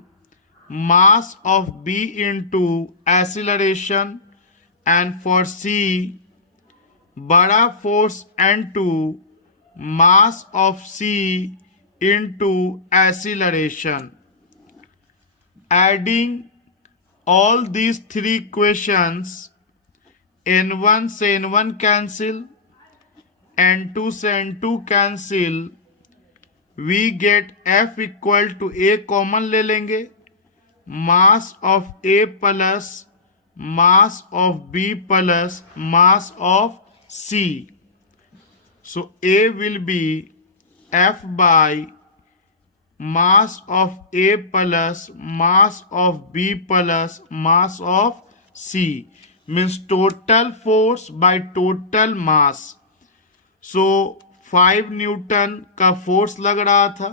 mass of B into acceleration, and for C बड़ा force N2, mass of C into acceleration. Adding all these three equations, N1 से N1 cancel, N2 से N2 cancel, we get F equal to A common ले लेंगे, mass of A plus mass of B plus mass of C. So A will be F by mass of A plus mass of B plus mass of C, means total force by total mass. So 5 Newton का फोर्स लग रहा था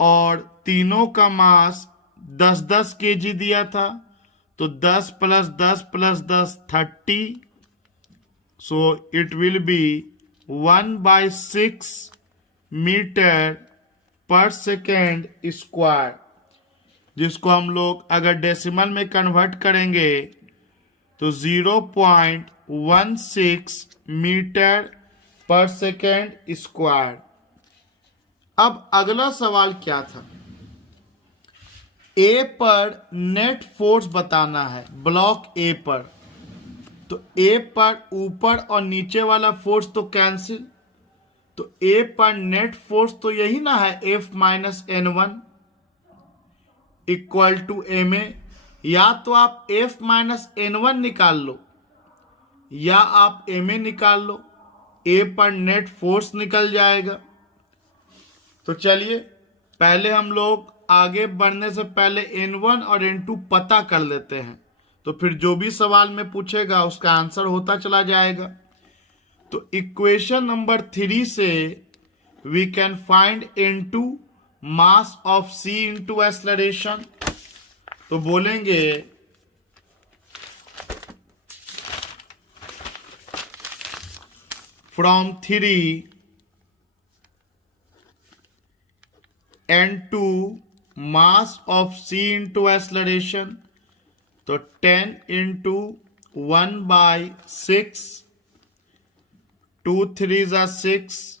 और तीनों का मास 10-10 kg दिया था, तो 10 + 10 + 10 30. So it will be 1/6 metre per second square, जिसको हम लोग अगर डेसिमल में कन्वर्ट करेंगे तो 0.16 मीटर पर सेकेंड स्क्वायर। अब अगला सवाल क्या था, ए पर नेट फोर्स बताना है, ब्लॉक ए पर। तो ए पर ऊपर और नीचे वाला फोर्स तो कैंसिल, तो ए पर नेट फोर्स तो यही ना है F minus N1 equal to ma। या तो आप F माइनस N1 निकाल लो या आप ma निकाल लो, ए पर नेट फोर्स निकल जाएगा। तो चलिए पहले हम लोग आगे बढ़ने से पहले N1 और N2 पता कर लेते हैं, तो फिर जो भी सवाल में पूछेगा उसका आंसर होता चला जाएगा। तो इक्वेशन नंबर 3 से we can find N2 mass of C into acceleration. तो बोलेंगे from 3 N2 mass of C into acceleration, तो 10 into 1/6, 2 3s are 6,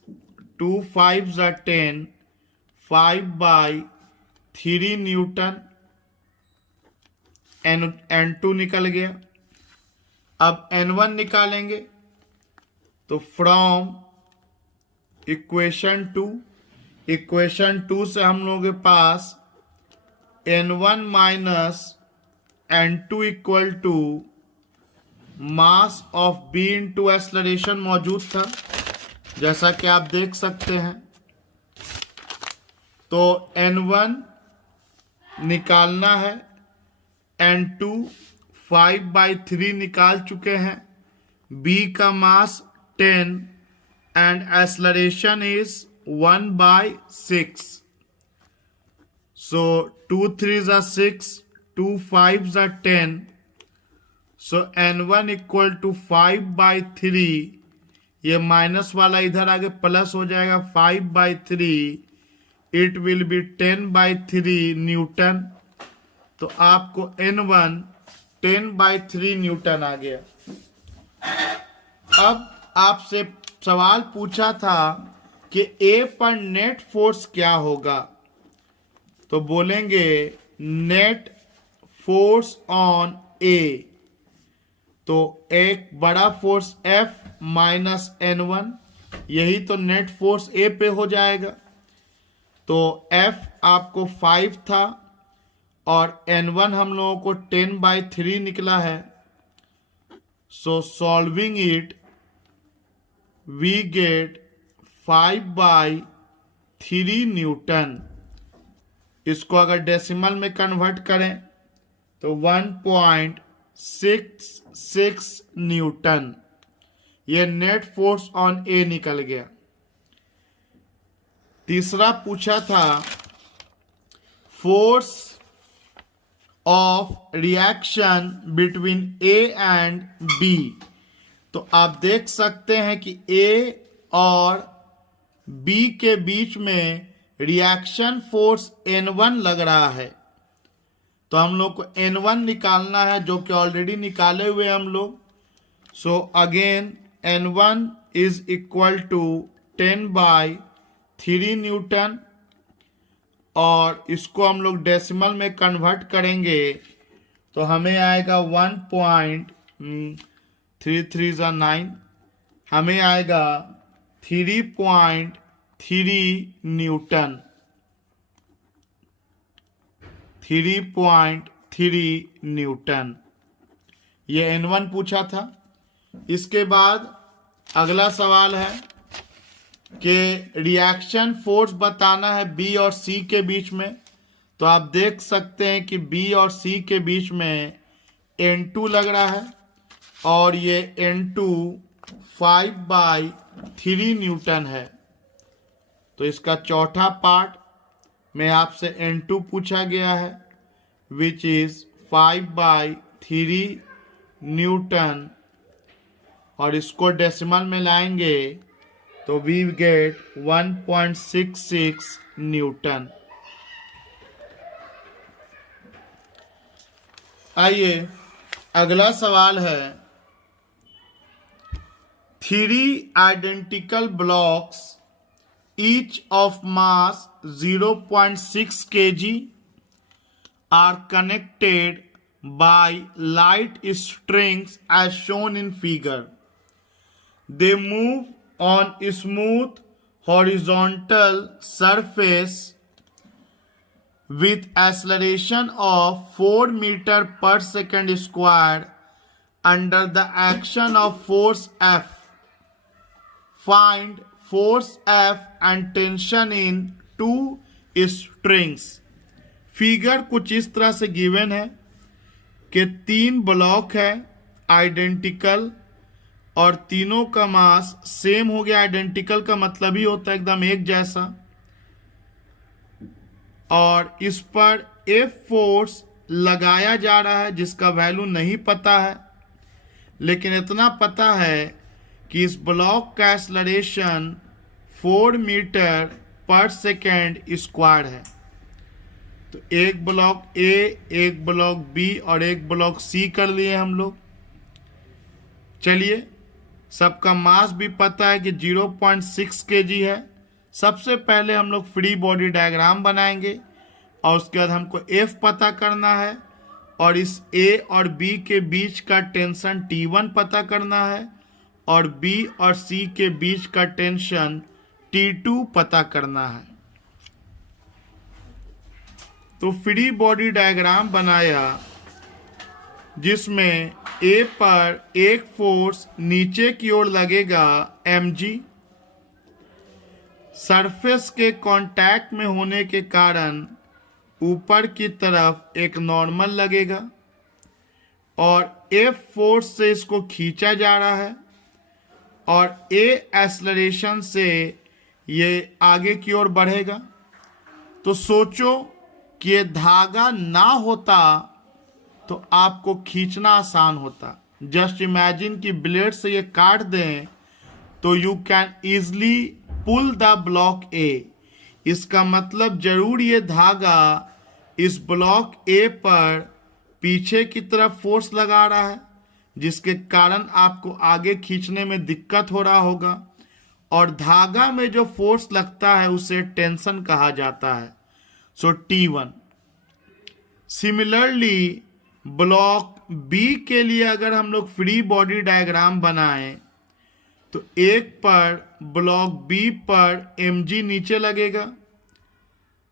2 5s are 10, 5/3 Newton. N2 निकल गया। अब N1 निकालेंगे, तो फ्रॉम इक्वेशन 2 से हम लोगों के पास N1 minus N2 equal to mass of B into acceleration मौजूद था, जैसा कि आप देख सकते हैं। तो N1 निकालना है, N2 5/3 निकाल चुके हैं, B का मास 10 and acceleration is 1/6। So 2 3s are 6, 2 5s are 10. So N1 equal to 5/3, ये माइनस वाला इधर आगे प्लस हो जाएगा, 5/3 इट विल बी 10/3 न्यूटन। तो आपको N1 10/3 न्यूटन आ गया। अब आपसे सवाल पूछा था कि A पर नेट फोर्स क्या होगा, तो बोलेंगे नेट फोर्स ऑन ए, तो एक बड़ा फोर्स F माइनस N1, यही तो नेट फोर्स ए पे हो जाएगा। तो F आपको 5 था और N1 हम लोगों को 10/3 निकला है। So solving it we get 5/3 Newton. इसको अगर डेसिमल में कन्वर्ट करें तो 1.66 न्यूटन, ये नेट फोर्स ऑन ए निकल गया। तीसरा पूछा था force of reaction between A and B. तो आप देख सकते हैं कि ए और बी के बीच में रिएक्शन फोर्स N1 लग रहा है, तो हम लोग को N1 निकालना है, जो कि ऑलरेडी निकाले हुए हम लोग। So again N1 is equal to 10/3 Newton, और इसको हम लोग डेसिमल में कन्वर्ट करेंगे तो हमें आएगा 1.33 हमें आएगा 3.3 न्यूटन, 3.3 न्यूटन। ये N1 पूछा था। इसके बाद अगला सवाल है कि रिएक्शन फोर्स बताना है बी और सी के बीच में। तो आप देख सकते हैं कि बी और सी के बीच में N2 लग रहा है, और ये N2 5/3 न्यूटन है। तो इसका चौथा पार्ट में आपसे N2 पूछा गया है, विच इज 5/3 न्यूटन, और इसको डेसिमल में लाएंगे तो वी गेट 1.66 न्यूटन। आइए अगला सवाल है, 3 identical blocks each of mass 0.6 kg are connected by light strings as shown in figure. They move on a smooth horizontal surface with acceleration of 4 meters per second squared under the action of force F. Find force F and tension in 2 strings. Figure कुछ इस तरह से गिवन है कि 3 ब्लॉक है आइडेंटिकल, और तीनों का मास सेम हो गया। आइडेंटिकल का मतलब ही होता है एकदम एक जैसा, और इस पर F फोर्स लगाया जा रहा है जिसका वैल्यू नहीं पता है, लेकिन इतना पता है कि इस ब्लॉक का acceleration 4 metre per second square है। तो एक ब्लॉक ए, एक ब्लॉक बी और एक ब्लॉक सी कर लिए हम लोग। चलिए, सबका मास भी पता है कि 0.6 kg है। सबसे पहले हम लोग फ्री बॉडी डायग्राम बनाएंगे, और उसके बाद हमको F पता करना है, और इस A और B के बीच का टेंशन T1 पता करना है, और B और C के बीच का टेंशन T2 पता करना है। तो फ्री बॉडी डायग्राम बनाया जिसमें A पर एक फोर्स नीचे की ओर लगेगा mg, सरफेस के कांटेक्ट में होने के कारण ऊपर की तरफ एक नॉर्मल लगेगा, और F फोर्स से इसको खींचा जा रहा है, और A एक्सेलरेशन से ये आगे की ओर बढ़ेगा। तो सोचो कि ये धागा ना होता तो आपको खींचना आसान होता। जस्ट इमेजिन कि ब्लेड से ये काट दें तो you can easily pull the block A. इसका मतलब जरूर ये धागा इस ब्लॉक ए पर पीछे की तरफ फोर्स लगा रहा है, जिसके कारण आपको आगे खींचने में दिक्कत हो रहा होगा, और धागा में जो फोर्स लगता है उसे टेंशन कहा जाता है। सो T1। सिमिलरली ब्लॉक बी के लिए अगर हम लोग फ्री बॉडी डायग्राम बनाएं तो एक पर ब्लॉक बी पर mg नीचे लगेगा,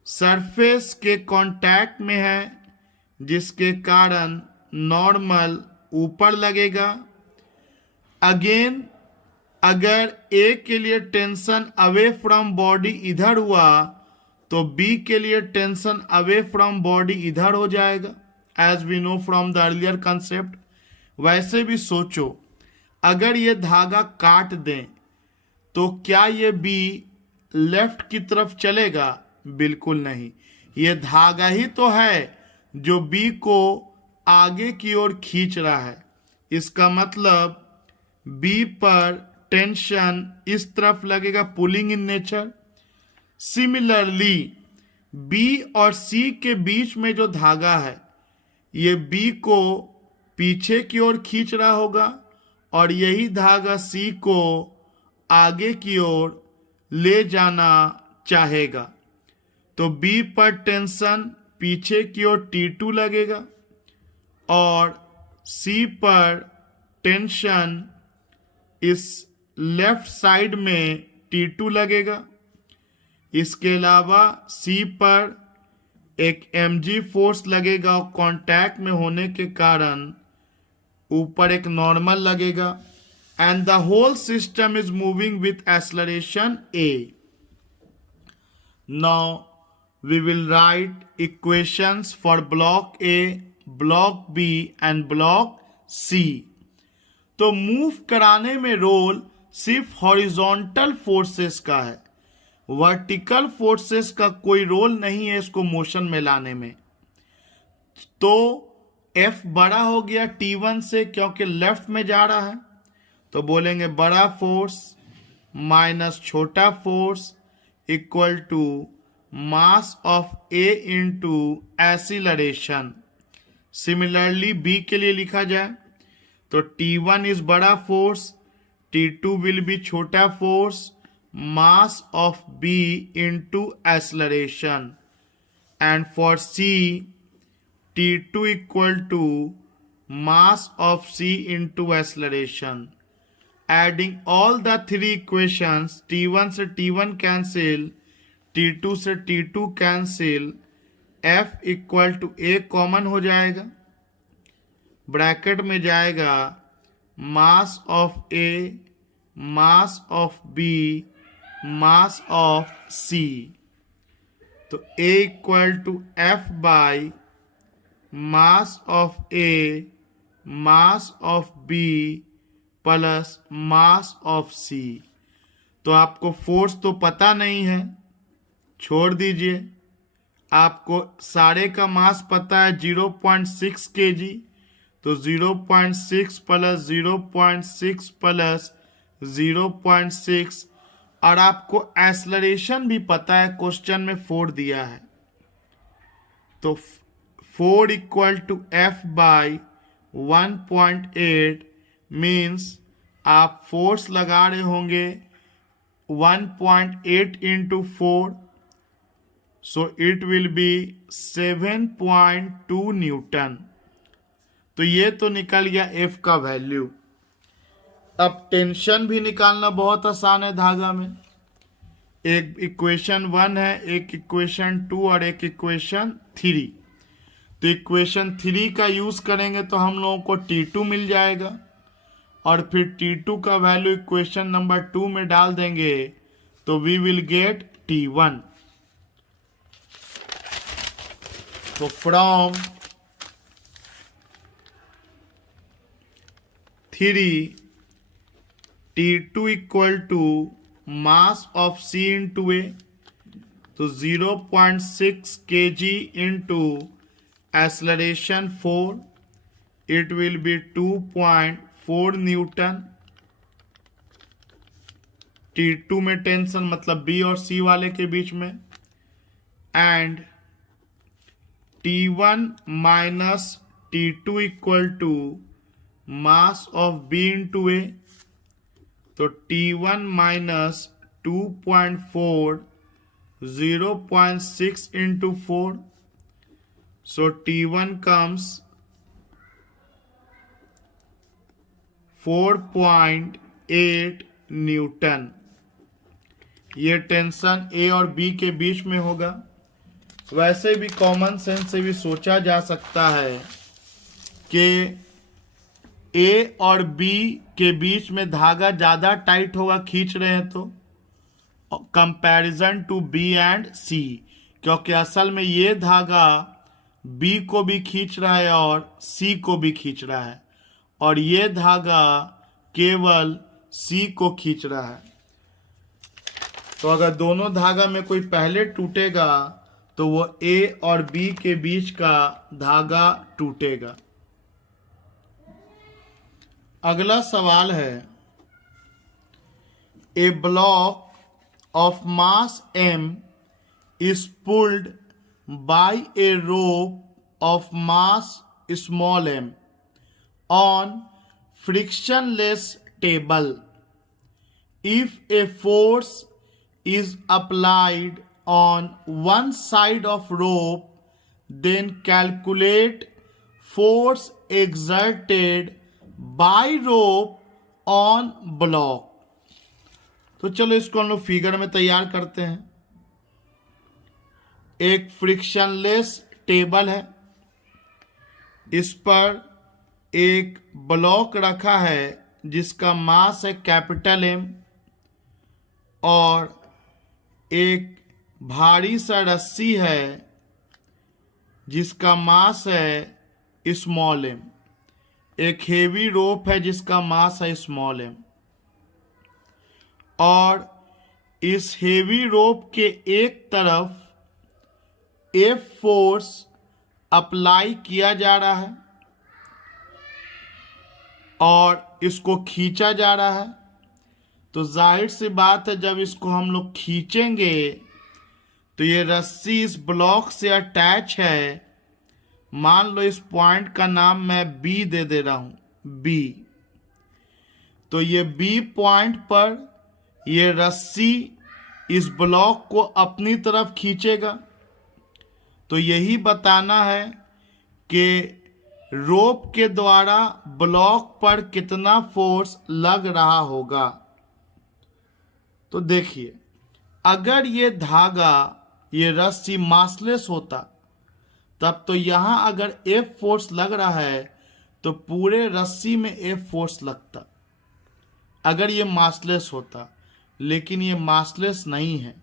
सरफेस के कांटेक्ट में है जिसके कारण नॉर्मल ऊपर लगेगा। अगेन अगर ए के लिए टेंशन अवे फ्रॉम बॉडी इधर हुआ तो बी के लिए टेंशन अवे फ्रॉम बॉडी इधर हो जाएगा, as we know from the earlier concept. वैसे भी सोचो, अगर ये धागा काट दें तो क्या ये बी लेफ्ट की तरफ चलेगा? बिल्कुल नहीं। ये धागा ही तो है जो बी को आगे की ओर खींच रहा है। इसका मतलब बी पर टेंशन इस तरफ लगेगा, pulling in nature. Similarly B और सी के बीच में जो धागा है ये बी को पीछे की ओर खींच रहा होगा और यही धागा सी को आगे की ओर ले जाना चाहेगा। तो बी पर टेंशन पीछे की ओर T2 लगेगा और सी पर टेंशन इस लेफ्ट साइड में T2 लगेगा। इसके अलावा सी पर एक mg फोर्स लगेगा और कांटेक्ट में होने के कारण ऊपर एक नॉर्मल लगेगा and the whole system is moving with acceleration a. Now we will write equations for block A, block B and block C. तो मूव कराने में रोल सिर्फ हॉरिजॉन्टल फोर्सेस का है, वर्टिकल फोर्सेस का कोई रोल नहीं है इसको मोशन में लाने में। तो F बड़ा हो गया T1 से क्योंकि लेफ्ट में जा रहा है, तो बोलेंगे बड़ा फोर्स माइनस छोटा force equal to mass of A into acceleration. Similarly B के लिए लिखा जाए तो T1 इज बड़ा फोर्स, T2 विल बी छोटा force, mass of B into acceleration, and for C T2 equal to mass of C into acceleration. Adding all the three equations, T1 से T1 cancel, T2 से T2 cancel, F equal to A common हो जाएगा, ब्रैकेट में जाएगा mass of A, mass of B, mass of C. तो A equal to F by mass of A, mass of B plus mass of C. तो आपको फोर्स तो पता नहीं है, छोड़ दीजिए। आपको सारे का मास पता है 0.6 kg, तो 0.6 प्लस 0.6 प्लस 0.6 और आपको एक्सेलरेशन भी पता है, क्वेश्चन में 4 दिया है। तो 4 equal to F by 1.8 means आप फोर्स लगा रहे होंगे 1.8 into 4, so it will be 7.2 Newton. तो ये तो निकल गया F का वैल्यू। अब टेंशन भी निकालना बहुत आसान है धागा में। एक इक्वेशन 1 है, एक इक्वेशन 2 और एक इक्वेशन 3। तो इक्वेशन 3 का यूज करेंगे तो हम लोगों को T2 मिल जाएगा और फिर T2 का वैल्यू इक्वेशन नंबर 2 में डाल देंगे तो वी विल गेट T1। तो from 3 T2 equal to mass of C into A, तो 0.6 kg into acceleration 4, it will be 2.4 Newton. T2 में टेंशन मतलब B और C वाले के बीच में, and T1 minus T2 equal to mass of B into A, तो T1 minus 2.4 0.6 into 4. So T1 comes 4.8 Newton. ये टेंशन ए और बी के बीच में होगा। वैसे भी कॉमन सेंस से भी सोचा जा सकता है कि ए और बी के बीच में धागा ज़्यादा टाइट होगा, खींच रहे हैं तो, कंपैरिजन टू बी एंड सी, क्योंकि असल में ये धागा बी को भी खींच रहा है और सी को भी खींच रहा है, और ये धागा केवल सी को खींच रहा है। तो अगर दोनों धागा में कोई पहले टूटेगा तो वो ए और बी के बीच का धागा टूटेगा। अगला सवाल है, ए block of mass m is pulled by a rope of mass small m on frictionless table. If a force is applied on one side of rope, then calculate force exerted by rope on block. तो चलो इसको हम लोग फिगर में तैयार करते हैं। एक फ्रिक्शनलेस टेबल है, इस पर एक ब्लॉक रखा है जिसका मास है कैपिटल एम, और एक भारी सा रस्सी है जिसका मास है स्मॉल एम। एक हेवी रोप है जिसका मास है स्मॉल एम, और इस हेवी रोप के एक तरफ एफ फोर्स अप्लाई किया जा रहा है और इसको खींचा जा रहा है। तो जाहिर सी बात है, जब इसको हम लोग खींचेंगे तो ये रस्सी इस ब्लॉक से अटैच है। मान लो इस पॉइंट का नाम मैं बी दे दे रहा हूं, बी। तो ये बी पॉइंट पर ये रस्सी इस ब्लॉक को अपनी तरफ खींचेगा। तो यही बताना है कि रोप के द्वारा ब्लॉक पर कितना फोर्स लग रहा होगा। तो देखिए, अगर ये धागा, ये रस्सी मासलेस होता तब तो यहाँ अगर एफ फोर्स लग रहा है तो पूरे रस्सी में एफ फोर्स लगता, अगर ये मासलेस होता। लेकिन ये मासलेस नहीं है,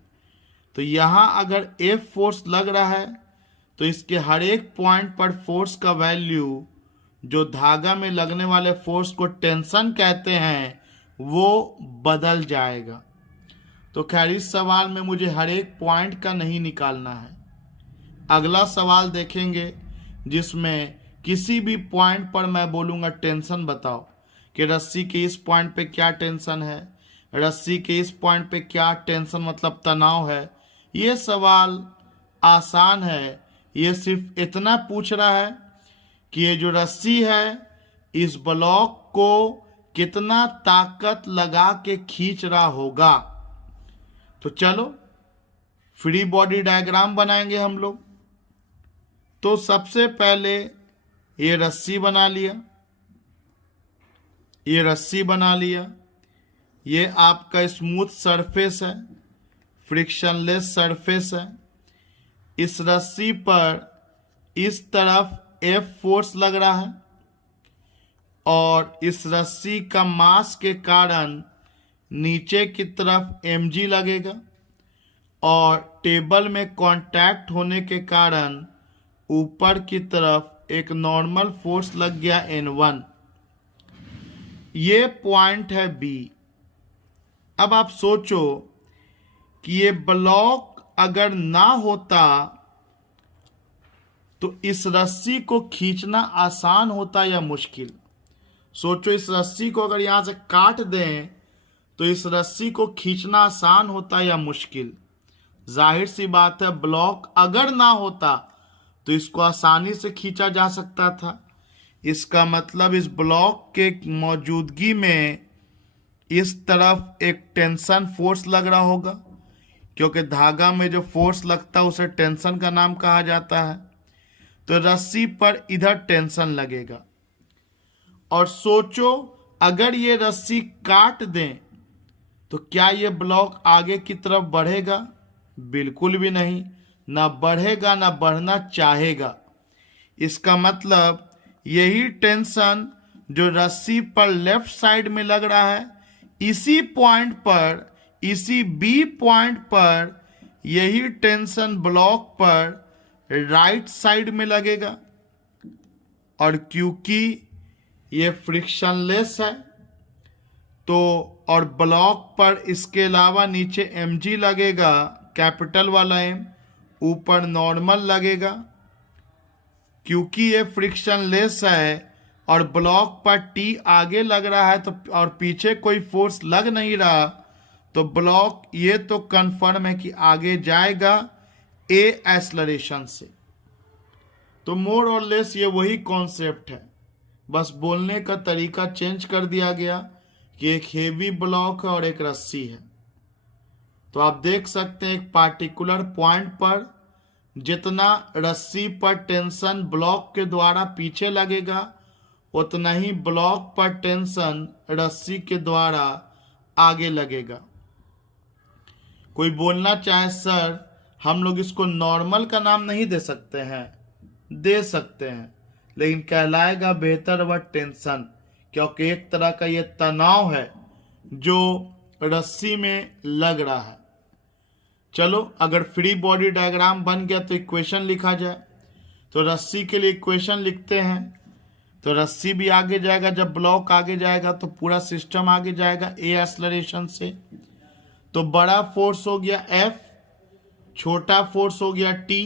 तो यहाँ अगर एफ फोर्स लग रहा है तो इसके हर एक पॉइंट पर फोर्स का वैल्यू, जो धागा में लगने वाले फोर्स को टेंशन कहते हैं, वो बदल जाएगा। तो खैर इस सवाल में मुझे हर एक पॉइंट का नहीं निकालना है। अगला सवाल देखेंगे जिसमें किसी भी पॉइंट पर मैं बोलूँगा टेंशन बताओ, कि रस्सी के इस पॉइंट पे क्या टेंशन है, रस्सी के इस पॉइंट पे क्या टेंशन मतलब तनाव है। ये सवाल आसान है, ये सिर्फ इतना पूछ रहा है कि ये जो रस्सी है इस ब्लॉक को कितना ताकत लगा के खींच रहा होगा। तो चलो फ्री बॉडी डायग्राम बनाएंगे हम लोग। तो सबसे पहले ये रस्सी बना लिया, ये रस्सी बना लिया। ये आपका स्मूथ सरफेस है, फ्रिक्शनलेस सरफेस है। इस रस्सी पर इस तरफ एफ फोर्स लग रहा है और इस रस्सी का मास के कारण नीचे की तरफ mg लगेगा, और टेबल में कांटेक्ट होने के कारण ऊपर की तरफ एक नॉर्मल फोर्स लग गया n1। ये पॉइंट है B। अब आप सोचो कि ये ब्लॉक अगर ना होता तो इस रस्सी को खींचना आसान होता या मुश्किल। सोचो, इस रस्सी को अगर यहाँ से काट दें तो इस रस्सी को खींचना आसान होता या मुश्किल। जाहिर सी बात है, ब्लॉक अगर ना होता तो इसको आसानी से खींचा जा सकता था। इसका मतलब इस ब्लॉक के मौजूदगी में इस तरफ एक टेंशन फोर्स लग रहा होगा, क्योंकि धागा में जो फोर्स लगता है उसे टेंशन का नाम कहा जाता है। तो रस्सी पर इधर टेंशन लगेगा। और सोचो अगर ये रस्सी काट दें तो क्या ये ब्लॉक आगे की तरफ बढ़ेगा? बिल्कुल भी नहीं, ना बढ़ेगा ना बढ़ना चाहेगा। इसका मतलब यही टेंशन जो रस्सी पर लेफ्ट साइड में लग रहा है, इसी पॉइंट पर, इसी बी पॉइंट पर यही टेंशन ब्लॉक पर राइट साइड में लगेगा। और क्योंकि ये फ्रिक्शनलेस है तो, और ब्लॉक पर इसके अलावा नीचे mg लगेगा, कैपिटल वाला m, ऊपर नॉर्मल लगेगा। क्योंकि ये फ्रिक्शनलेस है और ब्लॉक पर T आगे लग रहा है तो, और पीछे कोई फोर्स लग नहीं रहा, तो ब्लॉक ये तो कंफर्म है कि आगे जाएगा A एक्सेलरेशन से। तो मोर और लेस ये वही कॉन्सेप्ट है, बस बोलने का तरीका चेंज कर दिया गया कि एक हेवी ब्लॉक है और एक रस्सी है। तो आप देख सकते हैं एक पार्टिकुलर पॉइंट पर जितना रस्सी पर टेंशन ब्लॉक के द्वारा पीछे लगेगा, उतना ही ब्लॉक पर टेंशन रस्सी के द्वारा आगे लगेगा। कोई बोलना चाहे सर हम लोग इसको नॉर्मल का नाम नहीं दे सकते हैं? दे सकते हैं, लेकिन कहलाएगा बेहतर वह टेंशन, क्योंकि एक तरह का ये तनाव है जो रस्सी में लग रहा है। चलो अगर फ्री बॉडी डायग्राम बन गया तो इक्वेशन लिखा जाए। तो रस्सी के लिए इक्वेशन लिखते हैं। तो रस्सी भी आगे जाएगा, जब ब्लॉक आगे जाएगा तो पूरा सिस्टम आगे जाएगा ए एक्सेलरेशन से। तो बड़ा फोर्स हो गया F, छोटा फोर्स हो गया T।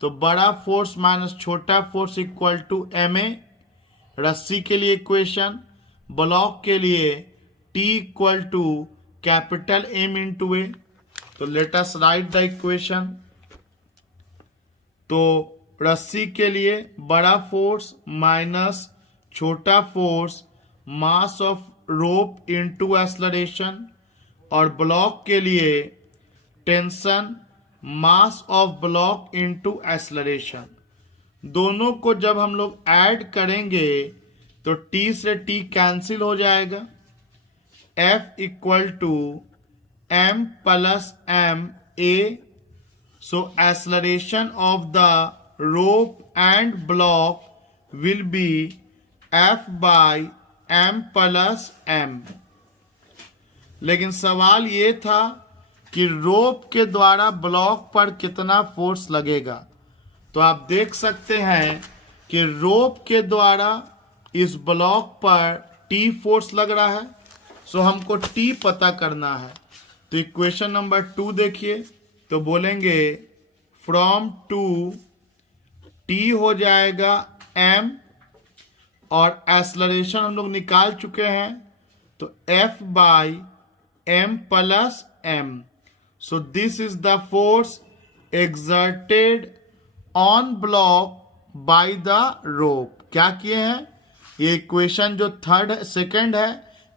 तो बड़ा फोर्स माइनस छोटा फोर्स इक्वल टू ma। रस्सी के लिए इक्वेशन, ब्लॉक के लिए T equal to capital M into a. तो let us write the equation. तो रस्सी के लिए बड़ा फोर्स माइनस छोटा force mass of rope into acceleration, और ब्लॉक के लिए tension mass of block into acceleration. दोनों को जब हम लोग ऐड करेंगे तो T से T कैंसिल हो जाएगा। F इक्वल टू m plus m a। So acceleration of the rope and block will be F by m plus m। लेकिन सवाल ये था कि रोप के द्वारा ब्लॉक पर कितना फोर्स लगेगा। तो आप देख सकते हैं कि रोप के द्वारा इस ब्लॉक पर T फोर्स लग रहा है, सो हमको T पता करना है। तो इक्वेशन नंबर 2 देखिए, तो बोलेंगे फ्रॉम 2 T हो जाएगा m, और एक्सेलरेशन हम लोग निकाल चुके हैं, तो F by m plus m। So this is the force exerted on block by the rope। क्या किए हैं? ये इक्वेशन जो सेकंड है,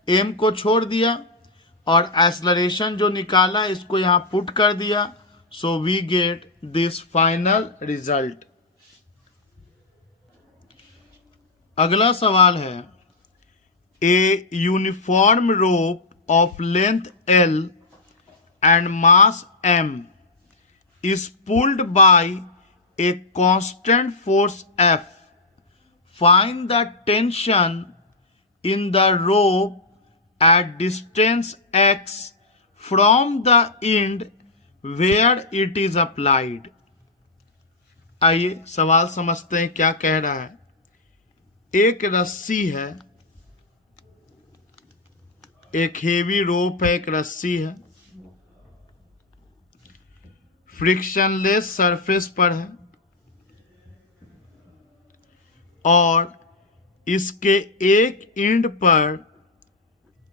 m को छोड़ दिया और एक्सेलरेशन जो निकाला इसको यहां पुट कर दिया। So we get this final result. अगला सवाल है, a uniform rope of length L and mass M is pulled by a constant force F. Find the tension in the rope at distance x from the end where it is applied. आइए सवाल समझते हैं क्या कह रहा है। एक रस्सी है, एक हेवी रोप है, एक रस्सी है, फ्रिक्शनलेस सरफेस पर है, और इसके एक एंड पर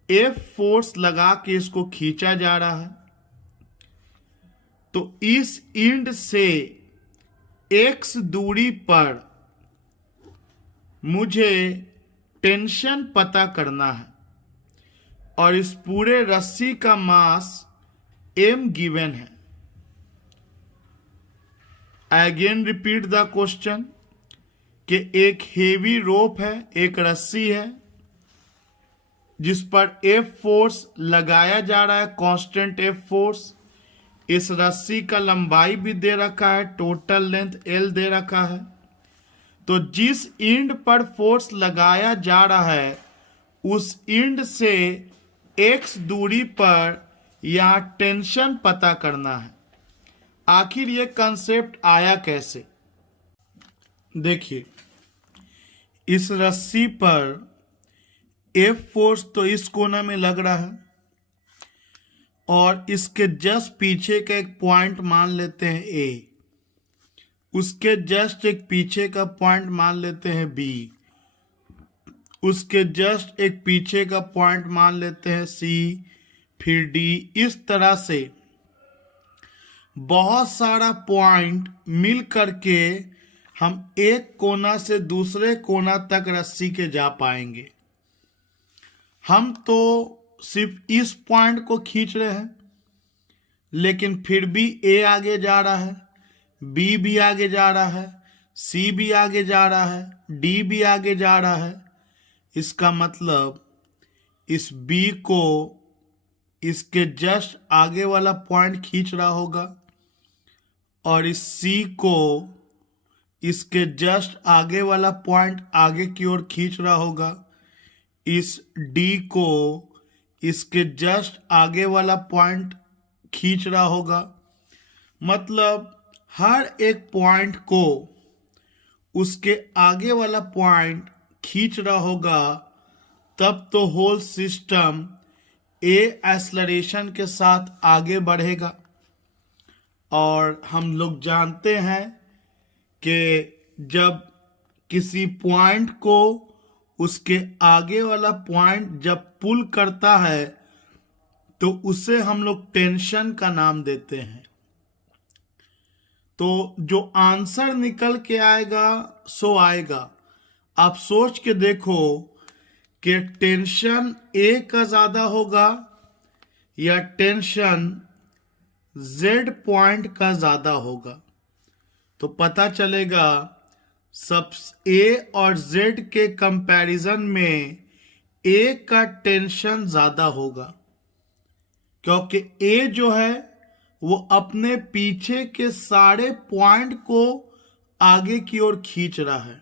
F फोर्स लगा के इसको खींचा जा रहा है। तो इस एंड से x दूरी पर मुझे टेंशन पता करना है, और इस पूरे रस्सी का मास m गिवन है। अगेन रिपीट द क्वेश्चन कि एक हेवी रोप है, एक रस्सी है जिस पर एफ फोर्स लगाया जा रहा है, कांस्टेंट एफ फोर्स। इस रस्सी का लंबाई भी दे रखा है, टोटल लेंथ एल दे रखा है। तो जिस इंड पर फोर्स लगाया जा रहा है उस इंड से एक्स दूरी पर यह टेंशन पता करना है। आखिर ये कंसेप्ट आया कैसे? देखिए, इस रस्सी पर एफ फोर्स तो इस कोना में लग रहा है और इसके जस्ट पीछे का एक पॉइंट मान लेते हैं ए, उसके जस्ट एक पीछे का पॉइंट मान लेते हैं बी, उसके जस्ट एक पीछे का पॉइंट मान लेते हैं सी, फिर डी। इस तरह से बहुत सारा पॉइंट मिल करके हम एक कोना से दूसरे कोना तक रस्सी के जा पाएंगे। हम तो सिर्फ इस पॉइंट को खींच रहे हैं, लेकिन फिर भी ए आगे जा रहा है, बी भी आगे जा रहा है, सी भी आगे जा रहा है, डी भी आगे जा रहा है। इसका मतलब इस बी को इसके जस्ट आगे वाला पॉइंट खींच रहा होगा और इस सी को इसके जस्ट आगे वाला पॉइंट आगे की ओर खींच रहा होगा, इस डी को इसके जस्ट आगे वाला पॉइंट खींच रहा होगा। मतलब हर एक पॉइंट को उसके आगे वाला पॉइंट खींच रहा होगा, तब तो होल सिस्टम ए एक्सेलरेशन के साथ आगे बढ़ेगा। और हम लोग जानते हैं कि जब किसी पॉइंट को उसके आगे वाला पॉइंट जब पुल करता है तो उसे हम लोग टेंशन का नाम देते हैं। तो जो आंसर निकल के आएगा सो आएगा। आप सोच के देखो कि टेंशन ए का ज्यादा होगा या टेंशन जेड पॉइंट का ज्यादा होगा, तो पता चलेगा सब ए और जेड के कंपैरिजन में ए का टेंशन ज्यादा होगा, क्योंकि ए जो है वो अपने पीछे के सारे पॉइंट को आगे की ओर खींच रहा है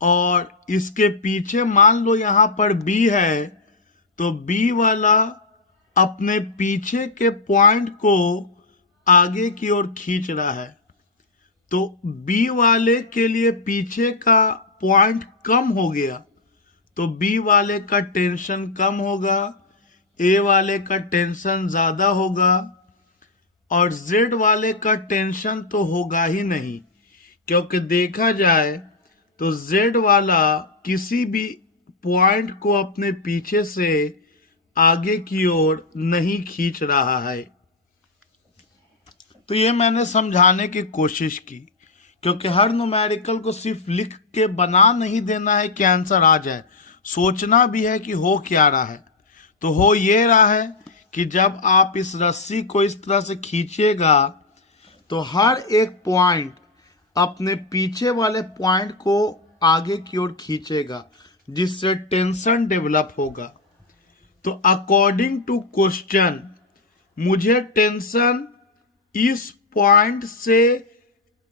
और इसके पीछे मान लो यहां पर बी है, तो बी वाला अपने पीछे के पॉइंट को आगे की ओर खींच रहा है। तो बी वाले के लिए पीछे का पॉइंट कम हो गया, तो बी वाले का टेंशन कम होगा, ए वाले का टेंशन ज्यादा होगा और जेड वाले का टेंशन तो होगा ही नहीं, क्योंकि देखा जाए तो जेड वाला किसी भी पॉइंट को अपने पीछे से आगे की ओर नहीं खींच रहा है। तो ये मैंने समझाने की कोशिश की, क्योंकि हर न्यूमेरिकल को सिर्फ लिख के बना नहीं देना है कि आंसर आ जाए, सोचना भी है कि हो क्या रहा है। तो हो ये रहा है कि जब आप इस रस्सी को इस तरह से खींचेगा तो हर एक पॉइंट अपने पीछे वाले पॉइंट को आगे की ओर खींचेगा, जिससे टेंशन डेवलप होगा। तो अकॉर्डिंग टू क्वेश्चन मुझे टेंशन इस पॉइंट से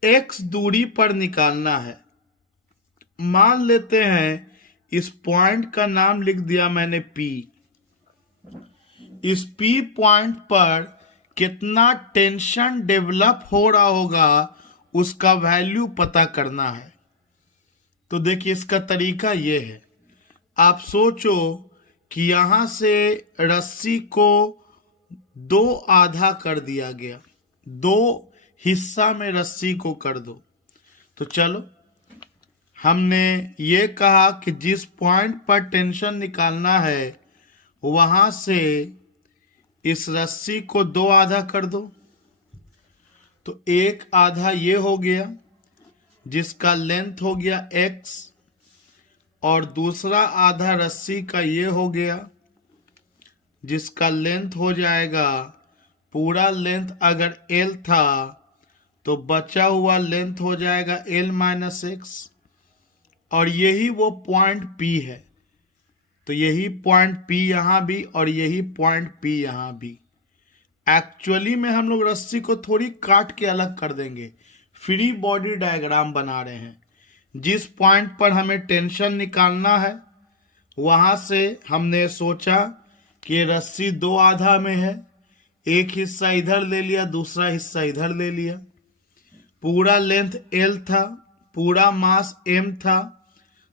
x दूरी पर निकालना है। मान लेते हैं इस पॉइंट का नाम लिख दिया मैंने P। इस P पॉइंट पर कितना टेंशन डेवलप हो रहा होगा उसका वैल्यू पता करना है। तो देखिए इसका तरीका ये है, आप सोचो कि यहां से रस्सी को दो आधा कर दिया गया, दो हिस्सा में रस्सी को कर दो। तो चलो हमने ये कहा कि जिस पॉइंट पर टेंशन निकालना है वहां से इस रस्सी को दो आधा कर दो। तो एक आधा ये हो गया जिसका लेंथ हो गया x, और दूसरा आधा रस्सी का ये हो गया जिसका लेंथ हो जाएगा, पूरा लेंथ अगर l था तो बचा हुआ लेंथ हो जाएगा L-x, और यही वो पॉइंट P है। तो यही पॉइंट P यहाँ भी और यही पॉइंट P यहाँ भी। एक्चुअली में हम लोग रस्सी को थोड़ी काट के अलग कर देंगे, फ्री बॉडी डायग्राम बना रहे हैं। जिस पॉइंट पर हमें टेंशन निकालना है वहां से हमने सोचा कि रस्सी दो आधा में है, एक हिस्सा इधर ले लिया, दूसरा हिस्सा इधर ले लिया। पूरा लेंथ L था, पूरा मास M था,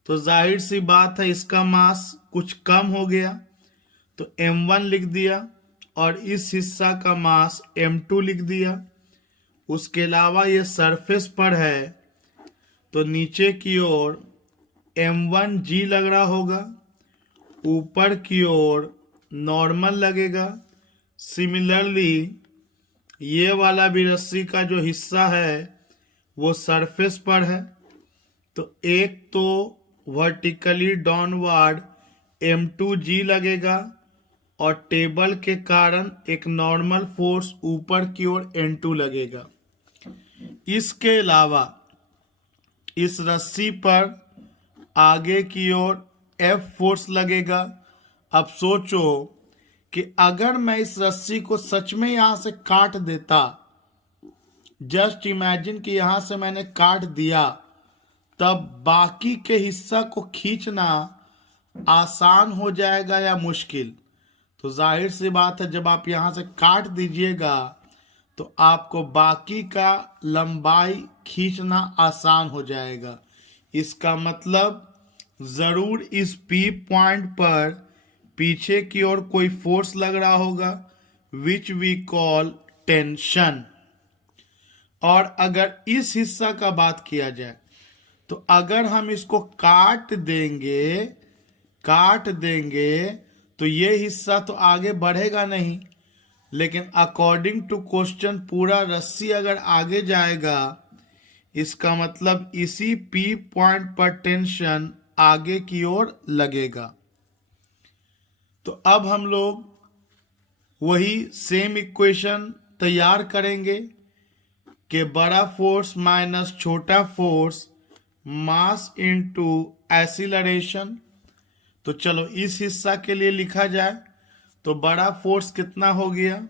तो जाहिर सी बात है इसका मास कुछ कम हो गया, तो M1 लिख दिया, और इस हिस्सा का मास M2 लिख दिया। उसके अलावा ये सरफेस पर है तो नीचे की ओर M1G लग रहा होगा, ऊपर की ओर नॉर्मल लगेगा। सिमिलरली ये वाला भी रस्सी का जो हिस्सा है वो सरफेस पर है, तो एक तो वर्टिकली डाउनवर्ड M2G लगेगा, और टेबल के कारण एक नॉर्मल फोर्स ऊपर की ओर N2 लगेगा। इसके अलावा इस रस्सी पर आगे की ओर F फोर्स लगेगा। अब सोचो कि अगर मैं इस रस्सी को सच में यहां से काट देता, जस्ट इमेजिन कि यहां से मैंने काट दिया, तब बाकी के हिस्सा को खींचना आसान हो जाएगा या मुश्किल? तो जाहिर सी बात है जब आप यहां से काट दीजिएगा तो आपको बाकी का लंबाई खींचना आसान हो जाएगा। इसका मतलब जरूर इस P पॉइंट पर पीछे की ओर कोई फोर्स लग रहा होगा, विच वी कॉल टेंशन। और अगर इस हिस्सा का बात किया जाए तो अगर हम इसको काट देंगे तो ये हिस्सा तो आगे बढ़ेगा नहीं, लेकिन अकॉर्डिंग टू क्वेश्चन पूरा रस्सी अगर आगे जाएगा, इसका मतलब इसी P पॉइंट पर टेंशन आगे की ओर लगेगा। तो अब हम लोग वही सेम इक्वेशन तैयार करेंगे कि बड़ा फोर्स माइनस छोटा फोर्स, मास इनटू एक्सीलरेशन। तो चलो इस हिस्सा के लिए लिखा जाए तो बड़ा फोर्स कितना हो गया,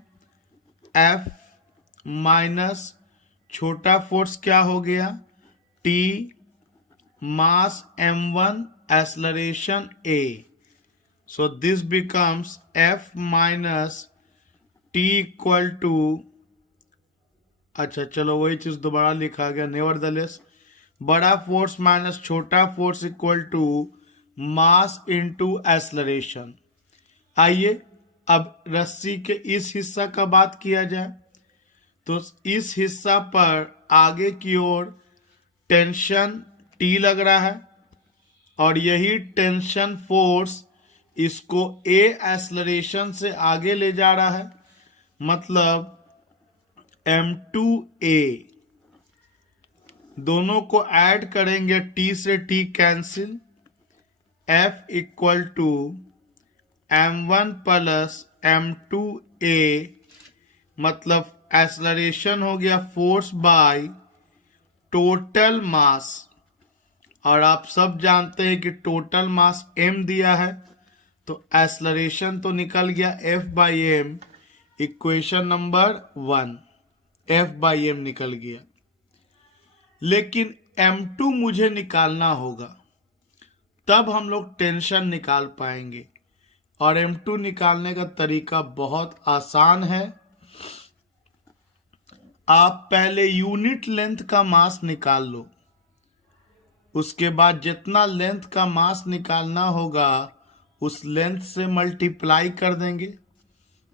F, माइनस छोटा फोर्स क्या हो गया, T, mass M1, acceleration A। So this becomes F minus T equal to, अच्छा चलो वही चीज दोबारा लिखा गया, नेवरदलेस बड़ा फोर्स माइनस छोटा force equal to mass into acceleration. आइए अब रस्सी के इस हिस्सा का बात किया जाए तो इस हिस्सा पर आगे की ओर टेंशन T लग रहा है, और यही टेंशन फोर्स इसको A एक्सेलरेशन से आगे ले जा रहा है, मतलब M2A। दोनों को ऐड करेंगे, T से T cancel, F equal to M1 plus M2A, मतलब एक्सेलरेशन हो गया फोर्स बाय टोटल मास। और आप सब जानते हैं कि टोटल मास M दिया है, तो एक्सेलरेशन तो निकल गया F/m, इक्वेशन नंबर 1 F/m निकल गया। लेकिन M2 मुझे निकालना होगा, तब हम लोग टेंशन निकाल पाएंगे। और M2 निकालने का तरीका बहुत आसान है। आप पहले यूनिट लेंथ का मास निकाल लो, उसके बाद जितना लेंथ का मास निकालना होगा उस लेंथ से मल्टीप्लाई कर देंगे।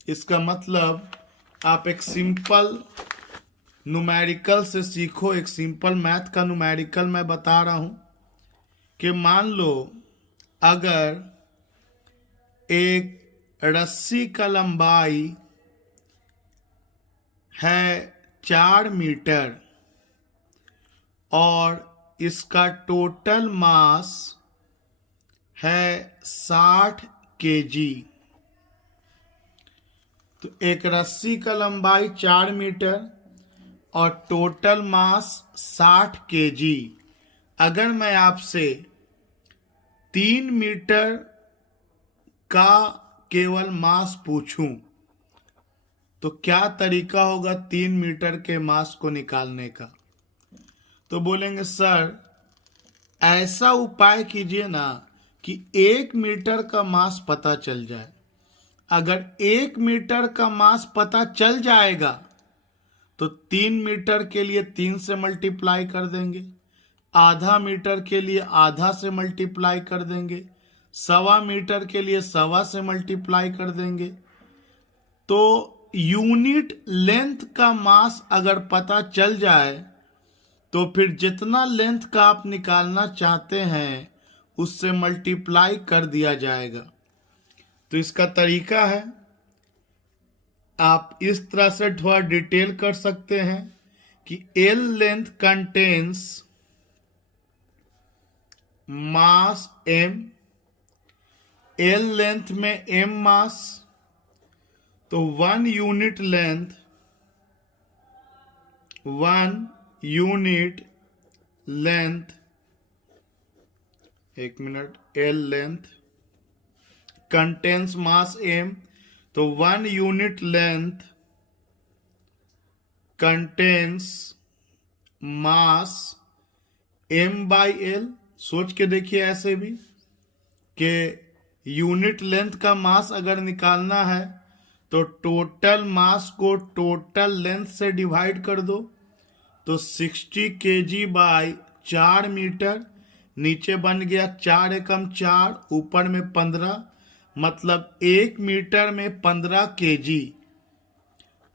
इसका मतलब आप एक सिंपल न्यूमेरिकल से सीखो, एक सिंपल मैथ का न्यूमेरिकल मैं बता रहा हूं कि मान लो अगर एक रस्सी का लंबाई है 4 मीटर और इसका टोटल मास है 60 केजी। तो एक रस्सी का लंबाई 4 मीटर और टोटल मास 60 केजी। अगर मैं आपसे 3 मीटर का केवल मास पूछूं तो क्या तरीका होगा 3 मीटर के मास को निकालने का? तो बोलेंगे सर ऐसा उपाय कीजिए ना कि 1 मीटर का मास पता चल जाए। अगर 1 मीटर का मास पता चल जाएगा तो 3 मीटर के लिए 3 से मल्टीप्लाई कर देंगे, आधा मीटर के लिए आधा से मल्टीप्लाई कर देंगे, 1.25 मीटर के लिए 1.25 से मल्टीप्लाई कर देंगे। तो यूनिट लेंथ का मास अगर पता चल जाए तो फिर जितना लेंथ का आप निकालना चाहते हैं उससे मल्टीप्लाई कर दिया जाएगा। तो इसका तरीका है, आप इस तरह से थोड़ा डिटेल कर सकते हैं कि L length contains mass M, L length में एम मास, तो 1 unit length, 1 unit length, 1 minute, L length contains mass M, तो 1 unit length contains mass M by L. सोच के देखिए ऐसे भी कि यूनिट लेंथ का मास अगर निकालना है तो टोटल मास को टोटल लेंथ से डिवाइड कर दो, तो 60 केजी बाई 4 मीटर, नीचे बन गया 4 एकम 4, ऊपर में 15, मतलब 1 मीटर में 15 केजी।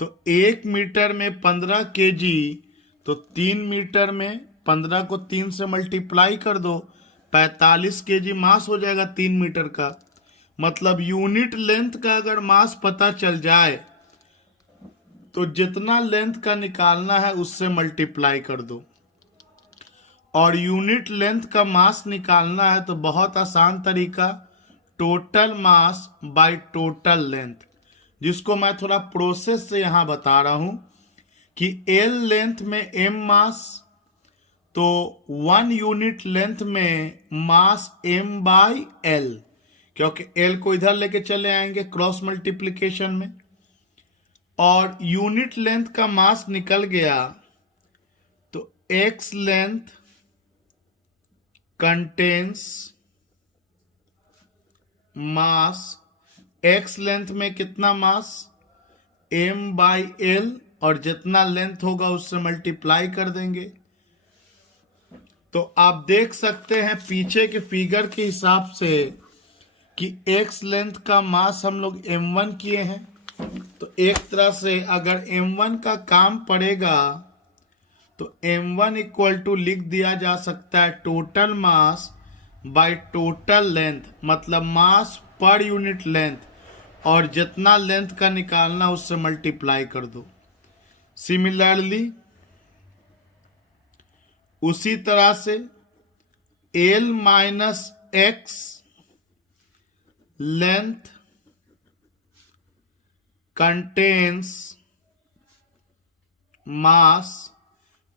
तो 1 मीटर में 15 केजी, तो 3 मीटर में 15 को 3 से मल्टीप्लाई कर दो, 45 केजी मास हो जाएगा 3 मीटर का। मतलब यूनिट लेंथ का अगर मास पता चल जाए तो जितना लेंथ का निकालना है उससे मल्टीप्लाई कर दो। और यूनिट लेंथ का मास निकालना है तो बहुत आसान तरीका, total mass by total length, जिसको मैं थोड़ा प्रोसेस से यहां बता रहा हूं कि एल लेंथ में एम मास, तो 1 यूनिट लेंथ में मास एम बाई एल, क्योंकि एल को इधर लेके चले आएंगे क्रॉस मल्टीप्लिकेशन में, और यूनिट लेंथ का मास निकल गया तो एक्स लेंथ कंटेन्स मास, एक्स लेंथ में कितना मास, एम बाई एल, और जितना लेंथ होगा उससे मल्टीप्लाई कर देंगे। तो आप देख सकते हैं पीछे के फिगर के हिसाब से कि एक्स लेंथ का मास हम लोग m1 किए हैं, तो एक तरह से अगर m1 का काम पड़ेगा तो m1 इक्वल टू लिख दिया जा सकता है total mass by total length, मतलब मास पर यूनिट लेंथ, और जितना लेंथ का निकालना उससे मल्टीप्लाई कर दो। सिमिलरली उसी तरह से L minus x length contains mass,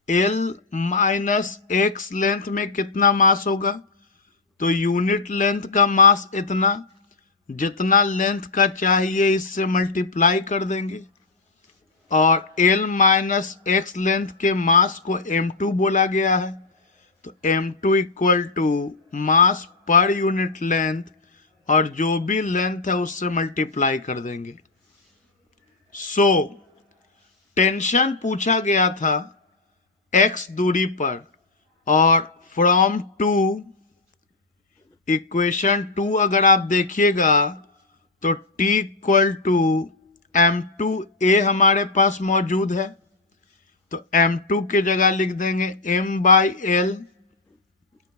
L minus x length में कितना मास होगा, तो यूनिट लेंथ का मास इतना, जितना लेंथ का चाहिए इससे मल्टीप्लाई कर देंगे, और L माइनस एक्स लेंथ के मास को m2 बोला गया है, तो m2 equal to mass per unit length, और जो भी लेंथ है उससे मल्टीप्लाई कर देंगे। सो टेंशन पूछा गया था x दूरी पर, और फ्रॉम टू इक्वेशन 2 अगर आप देखिएगा तो t इक्वल टू m2a हमारे पास मौजूद है, तो m2 के जगह लिख देंगे m by L,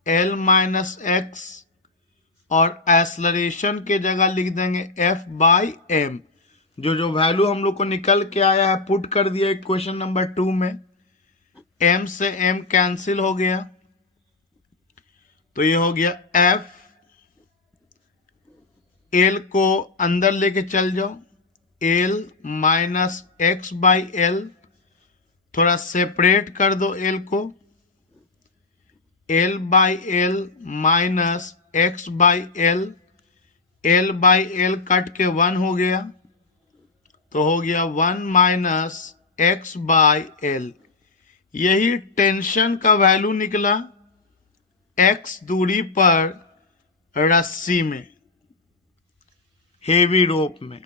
l minus x, और एक्सलरेशन के जगह लिख देंगे f बाई m। जो वैल्यू हम लोग को निकल के आया है पुट कर दिया इक्वेशन नंबर 2 में, m से m कैंसिल हो गया, तो ये हो गया f, l को अंदर लेके चल जाओ, l minus x by L, थोड़ा सेपरेट कर दो एल को, L by L minus x by L by L cut के 1 हो गया, तो हो गया 1 माइनस एक्स बाई एल। यही टेंशन का वैल्यू निकला एक्स दूरी पर रस्सी में, हेवी रोप में।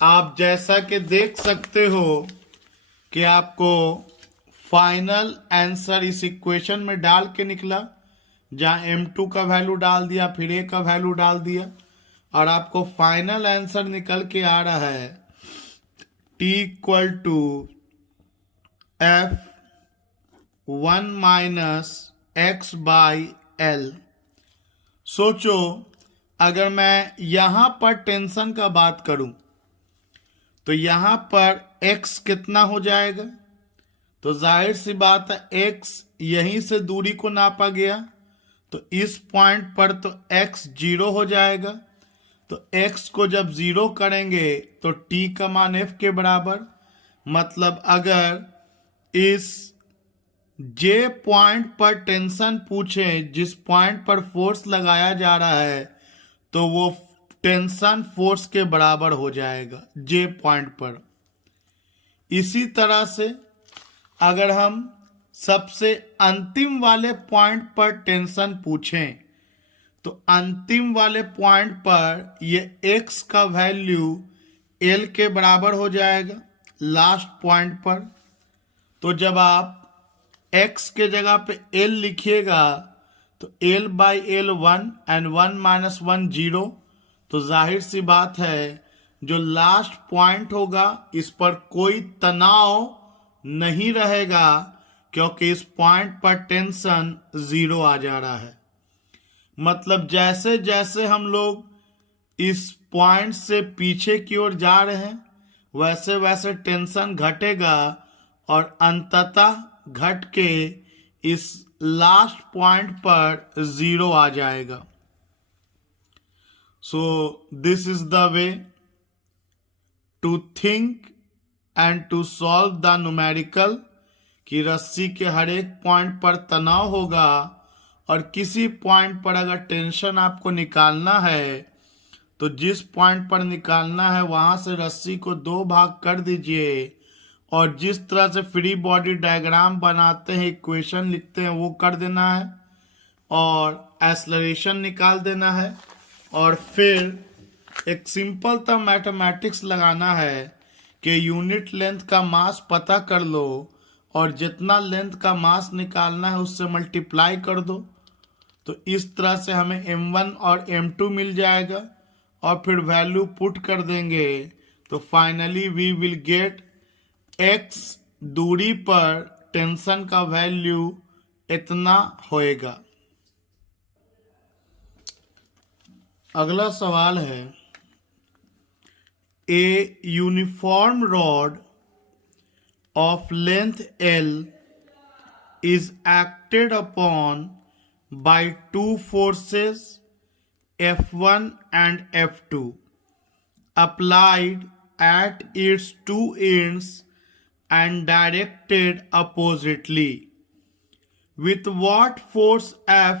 आप जैसा कि देख सकते हो कि आपको फाइनल आंसर इस इक्वेशन में डाल के निकला, जहां m2 का वैल्यू डाल दिया, फिर a का वैल्यू डाल दिया, और आपको फाइनल आंसर निकल के आ रहा है t equal to f1 minus x by L. सोचो अगर मैं यहां पर टेंशन का बात करूं तो यहां पर x कितना हो जाएगा, तो जाहिर सी बात है x यहीं से दूरी को नापा गया, तो इस पॉइंट पर तो x 0 हो जाएगा। तो x को जब 0 करेंगे तो t का मान f के बराबर, मतलब अगर इस j पॉइंट पर टेंशन पूछे जिस पॉइंट पर फोर्स लगाया जा रहा है, तो वो टेंशन फोर्स के बराबर हो जाएगा j पॉइंट पर। इसी तरह से अगर हम सबसे अंतिम वाले पॉइंट पर टेंशन पूछें तो अंतिम वाले पॉइंट पर ये x का वैल्यू l के बराबर हो जाएगा लास्ट पॉइंट पर। तो जब आप x के जगह पे l लिखिएगा तो l by L 1 and 1 minus 1 0, तो जाहिर सी बात है जो लास्ट पॉइंट होगा इस पर कोई तनाव नहीं रहेगा, क्योंकि इस पॉइंट पर टेंशन 0 आ जा रहा है। मतलब जैसे जैसे हम लोग इस पॉइंट से पीछे की ओर जा रहे हैं वैसे वैसे टेंशन घटेगा और अंततः घट के इस लास्ट पॉइंट पर 0 आ जाएगा। So this is the way to think and to solve the numerical, कि रस्सी के हर एक पॉइंट पर तनाव होगा और किसी पॉइंट पर अगर टेंशन आपको निकालना है तो जिस पॉइंट पर निकालना है वहां से रस्सी को 2 भाग कर दीजिए, और जिस तरह से फ्री बॉडी डायग्राम बनाते हैं, इक्वेशन लिखते हैं, वो कर देना है और एक्सेलरेशन निकाल देना है, और फिर एक सिंपल सा मैथमेटिक्स लगाना है कि यूनिट लेंथ का मास पता कर लो और जितना लेंथ का मास निकालना है उससे मल्टीप्लाई कर दो। तो इस तरह से हमें m1 और m2 मिल जाएगा और फिर वैल्यू पुट कर देंगे, तो finally we will get x दूरी पर टेंशन का वैल्यू इतना होएगा। अगला सवाल है, a uniform rod of length L is acted upon by two forces F1 and F2 applied at its two ends and directed oppositely. With what force F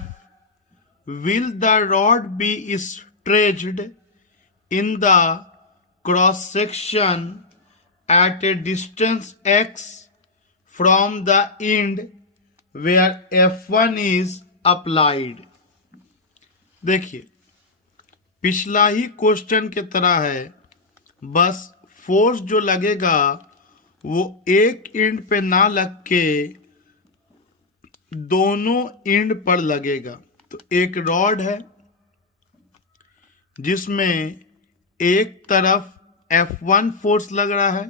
will the rod be stretched in the cross section at a distance x from the end where F1 is applied? देखिए पिछला ही क्वेश्चन की तरह है, बस फोर्स जो लगेगा वो एक एंड पे ना लग के दोनों एंड पर लगेगा। तो एक रॉड है जिसमें एक तरफ F1 फोर्स लग रहा है,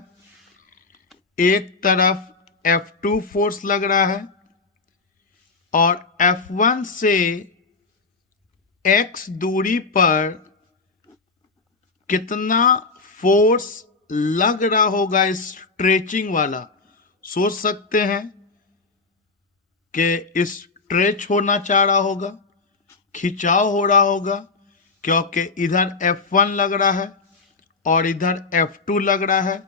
एक तरफ F2 फोर्स लग रहा है, और F1 से x दूरी पर कितना फोर्स लग रहा होगा स्ट्रेचिंग वाला, सोच सकते हैं कि स्ट्रेच होना चाह रहा होगा, खिंचाव हो रहा होगा, क्योंकि इधर F1 लग रहा है और इधर F2 लग रहा है,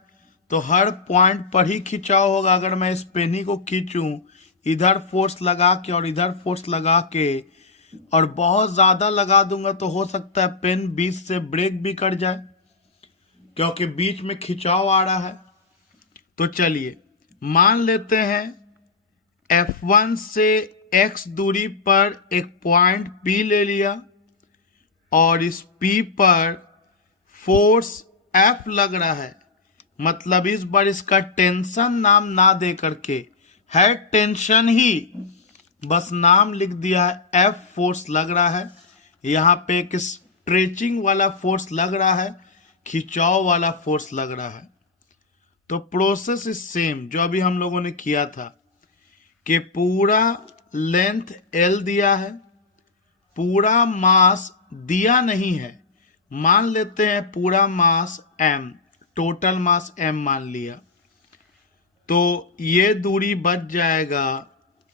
तो हर पॉइंट पर ही खिंचाव होगा। अगर मैं इस पेन ही को खींचूं, इधर फोर्स लगा के और इधर फोर्स लगा के, और बहुत ज़्यादा लगा दूंगा, तो हो सकता है पेन बीच से ब्रेक भी कर जाए, क्योंकि बीच में खिंचाव आ रहा है। तो चलिए मान लेते हैं F1 से x दूरी पर एक पॉइंट P ले लिया, और इस P पर फोर्स F लग रहा है। मतलब इस बार इसका टेंशन नाम ना दे करके, है टेंशन ही, बस नाम लिख दिया है। F फोर्स लग रहा है। यहाँ पे एक स्ट्रेचिंग वाला फोर्स लग रहा है, खिंचाव वाला फोर्स लग रहा है। तो प्रोसेस इज सेम जो अभी हम लोगों ने किया था, कि पूरा लेंथ L दिया है, पूरा मास दिया नहीं है, मान लेते हैं पूरा मास M, टोटल मास M मान लिया, तो ये दूरी बच जाएगा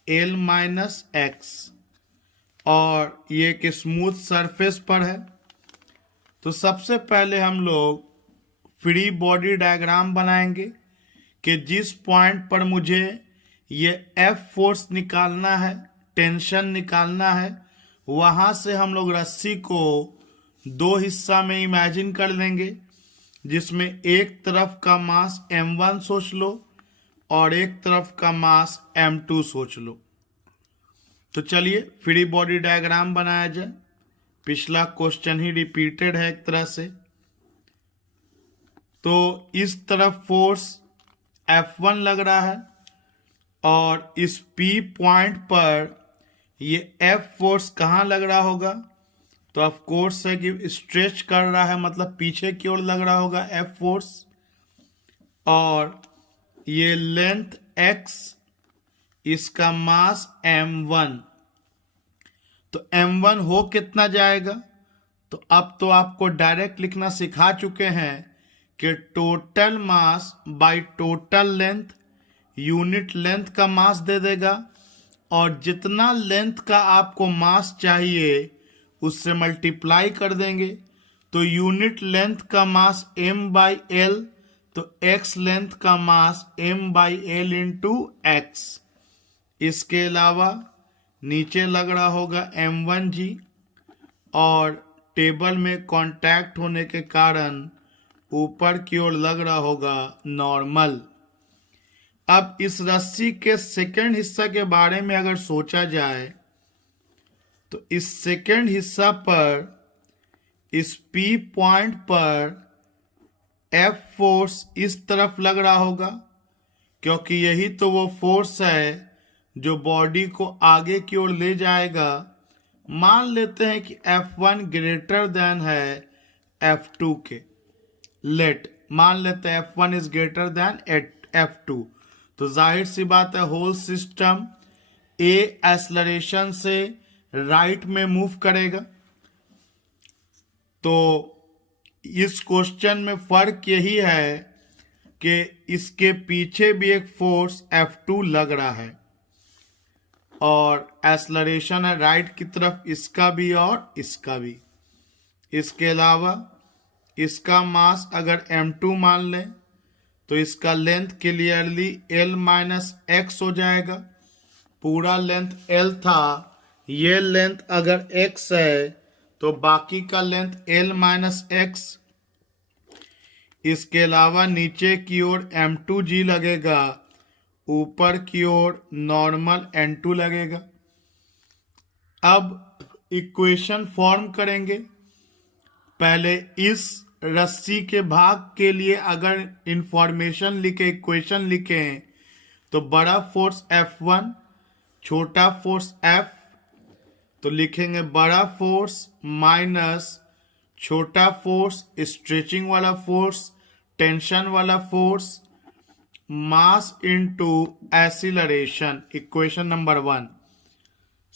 L माइनस एक्स, और ये एक स्मूथ सरफेस पर है। तो सबसे पहले हम लोग फ्री बॉडी डायग्राम बनाएंगे कि जिस पॉइंट पर मुझे ये F फोर्स निकालना है, टेंशन निकालना है, वहाँ से हम लोग रस्सी को दो हिस्सा में इमेजिन कर लेंगे, जिसमें एक तरफ का मास M1 सोच लो और एक तरफ का मास M2 सोच लो। तो चलिए फ्री बॉडी डायग्राम बनाया जाए। पिछला क्वेश्चन ही रिपीटेड है एक तरह से। तो इस तरफ फोर्स F1 लग रहा है, और इस P पॉइंट पर ये F फोर्स कहाँ लग रहा होगा? तो ऑफ कोर्स है कि स्ट्रेच कर रहा है, मतलब पीछे की ओर लग रहा होगा F फोर्स। और ये लेंथ x, इसका मास M1, तो M1 हो कितना जाएगा? तो अब तो आपको डायरेक्ट लिखना सिखा चुके हैं कि total mass by total length, unit length का मास दे देगा, और जितना लेंथ का आपको मास चाहिए उससे मल्टीप्लाई कर देंगे। तो यूनिट लेंथ का मास m बाई एल, तो x लेंथ का मास m by L into x. इसके अलावा नीचे लग रहा होगा M1G, और टेबल में कांटेक्ट होने के कारण ऊपर की ओर लग रहा होगा नॉर्मल। अब इस रस्सी के सेकंड हिस्सा के बारे में अगर सोचा जाए, तो इस सेकंड हिस्सा पर इस P पॉइंट पर F फोर्स इस तरफ लग रहा होगा, क्योंकि यही तो वो फोर्स है जो बॉडी को आगे की ओर ले जाएगा। मान लेते हैं कि F1 ग्रेटर देन है F2 के। मान लेते हैं F1 is greater than F2, तो जाहिर सी बात है होल सिस्टम A एक्सेलरेशन से राइट में मूव करेगा। तो इस क्वेश्चन में फर्क यही है कि इसके पीछे भी एक फोर्स F2 लग रहा है, और एक्सेलरेशन है राइट की तरफ, इसका भी और इसका भी। इसके अलावा इसका मास अगर M2 मान लें, तो इसका length clearly L minus x हो जाएगा। पूरा लेंथ L था, ये लेंथ अगर x है तो बाकी का लेंथ L माइनस एक्स। इसके अलावा नीचे की ओर M2G लगेगा, ऊपर की ओर नॉर्मल N2 लगेगा। अब इक्वेशन फॉर्म करेंगे। पहले इस रस्सी के भाग के लिए अगर इंफॉर्मेशन लिखे, इक्वेशन लिखें, तो बड़ा फोर्स F1, छोटा फोर्स F, तो लिखेंगे बड़ा फोर्स माइनस छोटा फोर्स, स्ट्रेचिंग वाला फोर्स, टेंशन वाला फोर्स, मास into acceleration, equation number 1।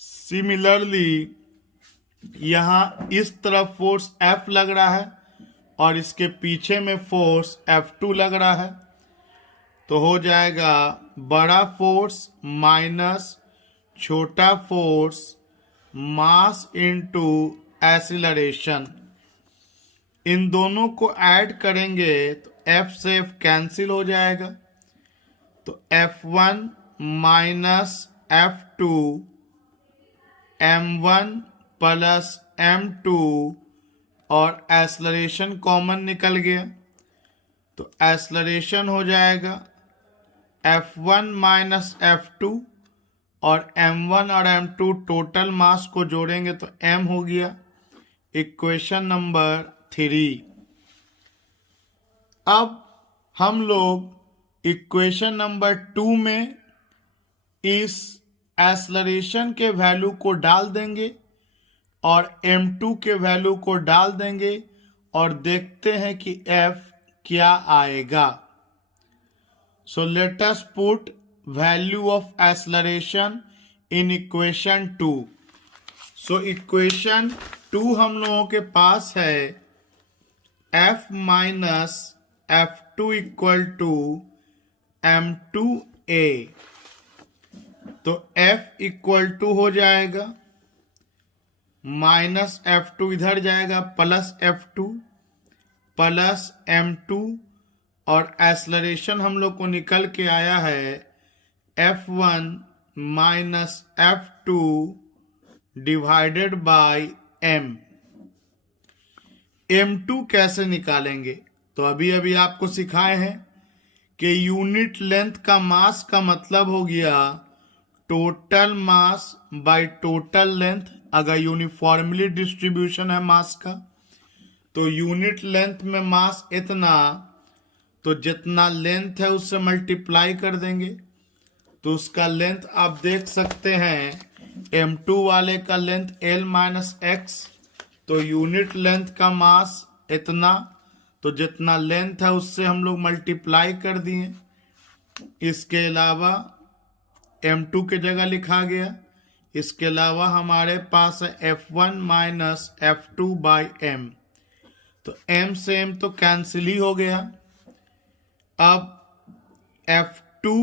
Similarly यहाँ इस तरफ फोर्स F लग रहा है और इसके पीछे में फोर्स F2 लग रहा है, तो हो जाएगा बड़ा फोर्स माइनस छोटा फोर्स, मास इनटू एक्सीलरेशन। इन दोनों को ऐड करेंगे तो F से F कैंसिल हो जाएगा, तो F1 minus F2 M1 plus M2 और एक्सलरेशन कॉमन निकल गया, तो एक्सलरेशन हो जाएगा F1 माइनस F2 और M1 और M2 टोटल मास को जोड़ेंगे तो M हो गया। Equation number 3। अब हम लोग इक्वेशन नंबर 2 में इस एक्सलरेशन के वैल्यू को डाल देंगे और M2 के वैल्यू को डाल देंगे और देखते हैं कि F क्या आएगा। So let us put value of acceleration in equation 2। So equation 2 हम लोगों के पास है F minus F2 equal to M2A, तो F इक्वल टू हो जाएगा माइनस F2 इधर जाएगा प्लस F2 प्लस M2 और एक्सलरेशन हम लोग को निकल के आया है F1 minus F2 divided by M। M2 कैसे निकालेंगे? तो अभी अभी आपको सिखाए हैं कि यूनिट लेंथ का मास का मतलब हो गया total mass by total length. अगर यूनिफॉर्मली डिस्ट्रीब्यूशन है मास का तो यूनिट लेंथ में मास इतना, तो जितना लेंथ है उससे मल्टीप्लाई कर देंगे, तो उसका लेंथ आप देख सकते हैं M2 वाले का लेंथ L माइनस एक्स, तो यूनिट लेंथ का मास इतना, तो जितना लेंथ है उससे हम लोग मल्टीप्लाई कर दिए। इसके अलावा M2 के जगह लिखा गया। इसके अलावा हमारे पास है F1 minus F2 by M, तो M से M तो कैंसिल ही हो गया। अब F2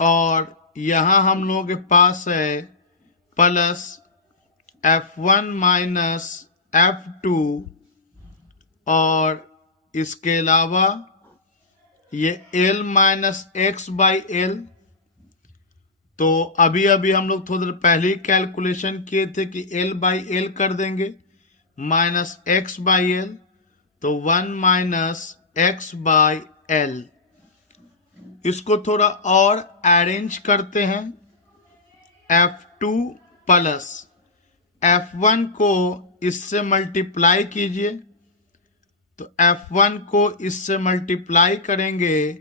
और यहाँ हम लोगों के पास है प्लस F1 माइनस F2 और इसके अलावा ये L minus x by L। तो अभी अभी हम लोग थोड़ी देर पहले ही कैलकुलेशन किए थे कि L बाई L कर देंगे माइनस एक्स बाई L, तो 1 माइनस एक्स बाई L। इसको थोड़ा और अरेंज करते हैं। F2 प्लस F1 को इससे मल्टीप्लाई कीजिए, तो F1 को इससे मल्टीप्लाई करेंगे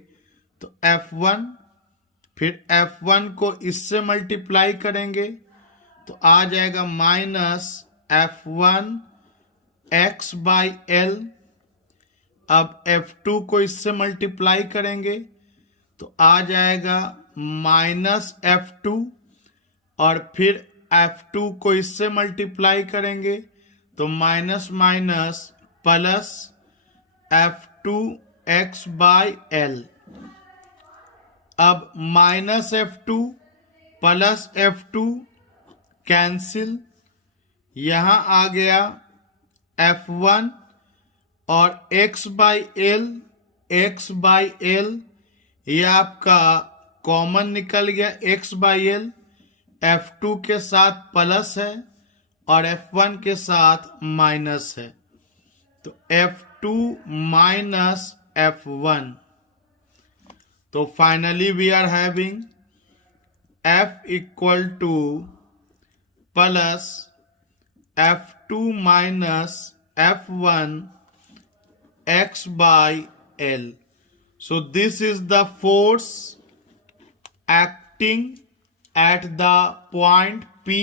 तो F1, फिर F1 को इससे मल्टीप्लाई करेंगे तो आ जाएगा minus F1 x by L। अब F2 को इससे मल्टीप्लाई करेंगे तो आ जाएगा माइनस F2 और फिर F2 को इससे मल्टीप्लाई करेंगे तो minus minus plus F2 x by L। अब minus F2 plus F2 cancel, यहां आ गया F1 और x बाई L ये आपका कॉमन निकल गया x बाई L। F2 के साथ प्लस है और F1 के साथ माइनस है, तो F2 माइनस F1। तो finally we are having F equal to plus F2 minus F1 x by L. So this is the force acting at the point P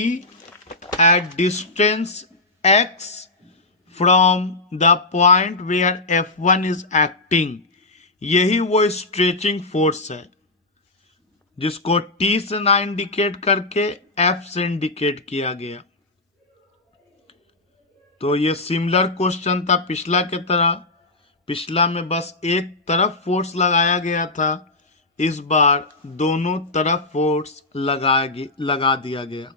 at distance x from the point where F1 is acting. यही वो स्ट्रेचिंग फोर्स है जिसको T से ना इंडिकेट करके F से इंडिकेट किया गया। तो ये सिमिलर क्वेश्चन था पिछला के तरह। पिछला में बस एक तरफ फोर्स लगाया गया था, इस बार दोनों तरफ फोर्स लगा दिया गया।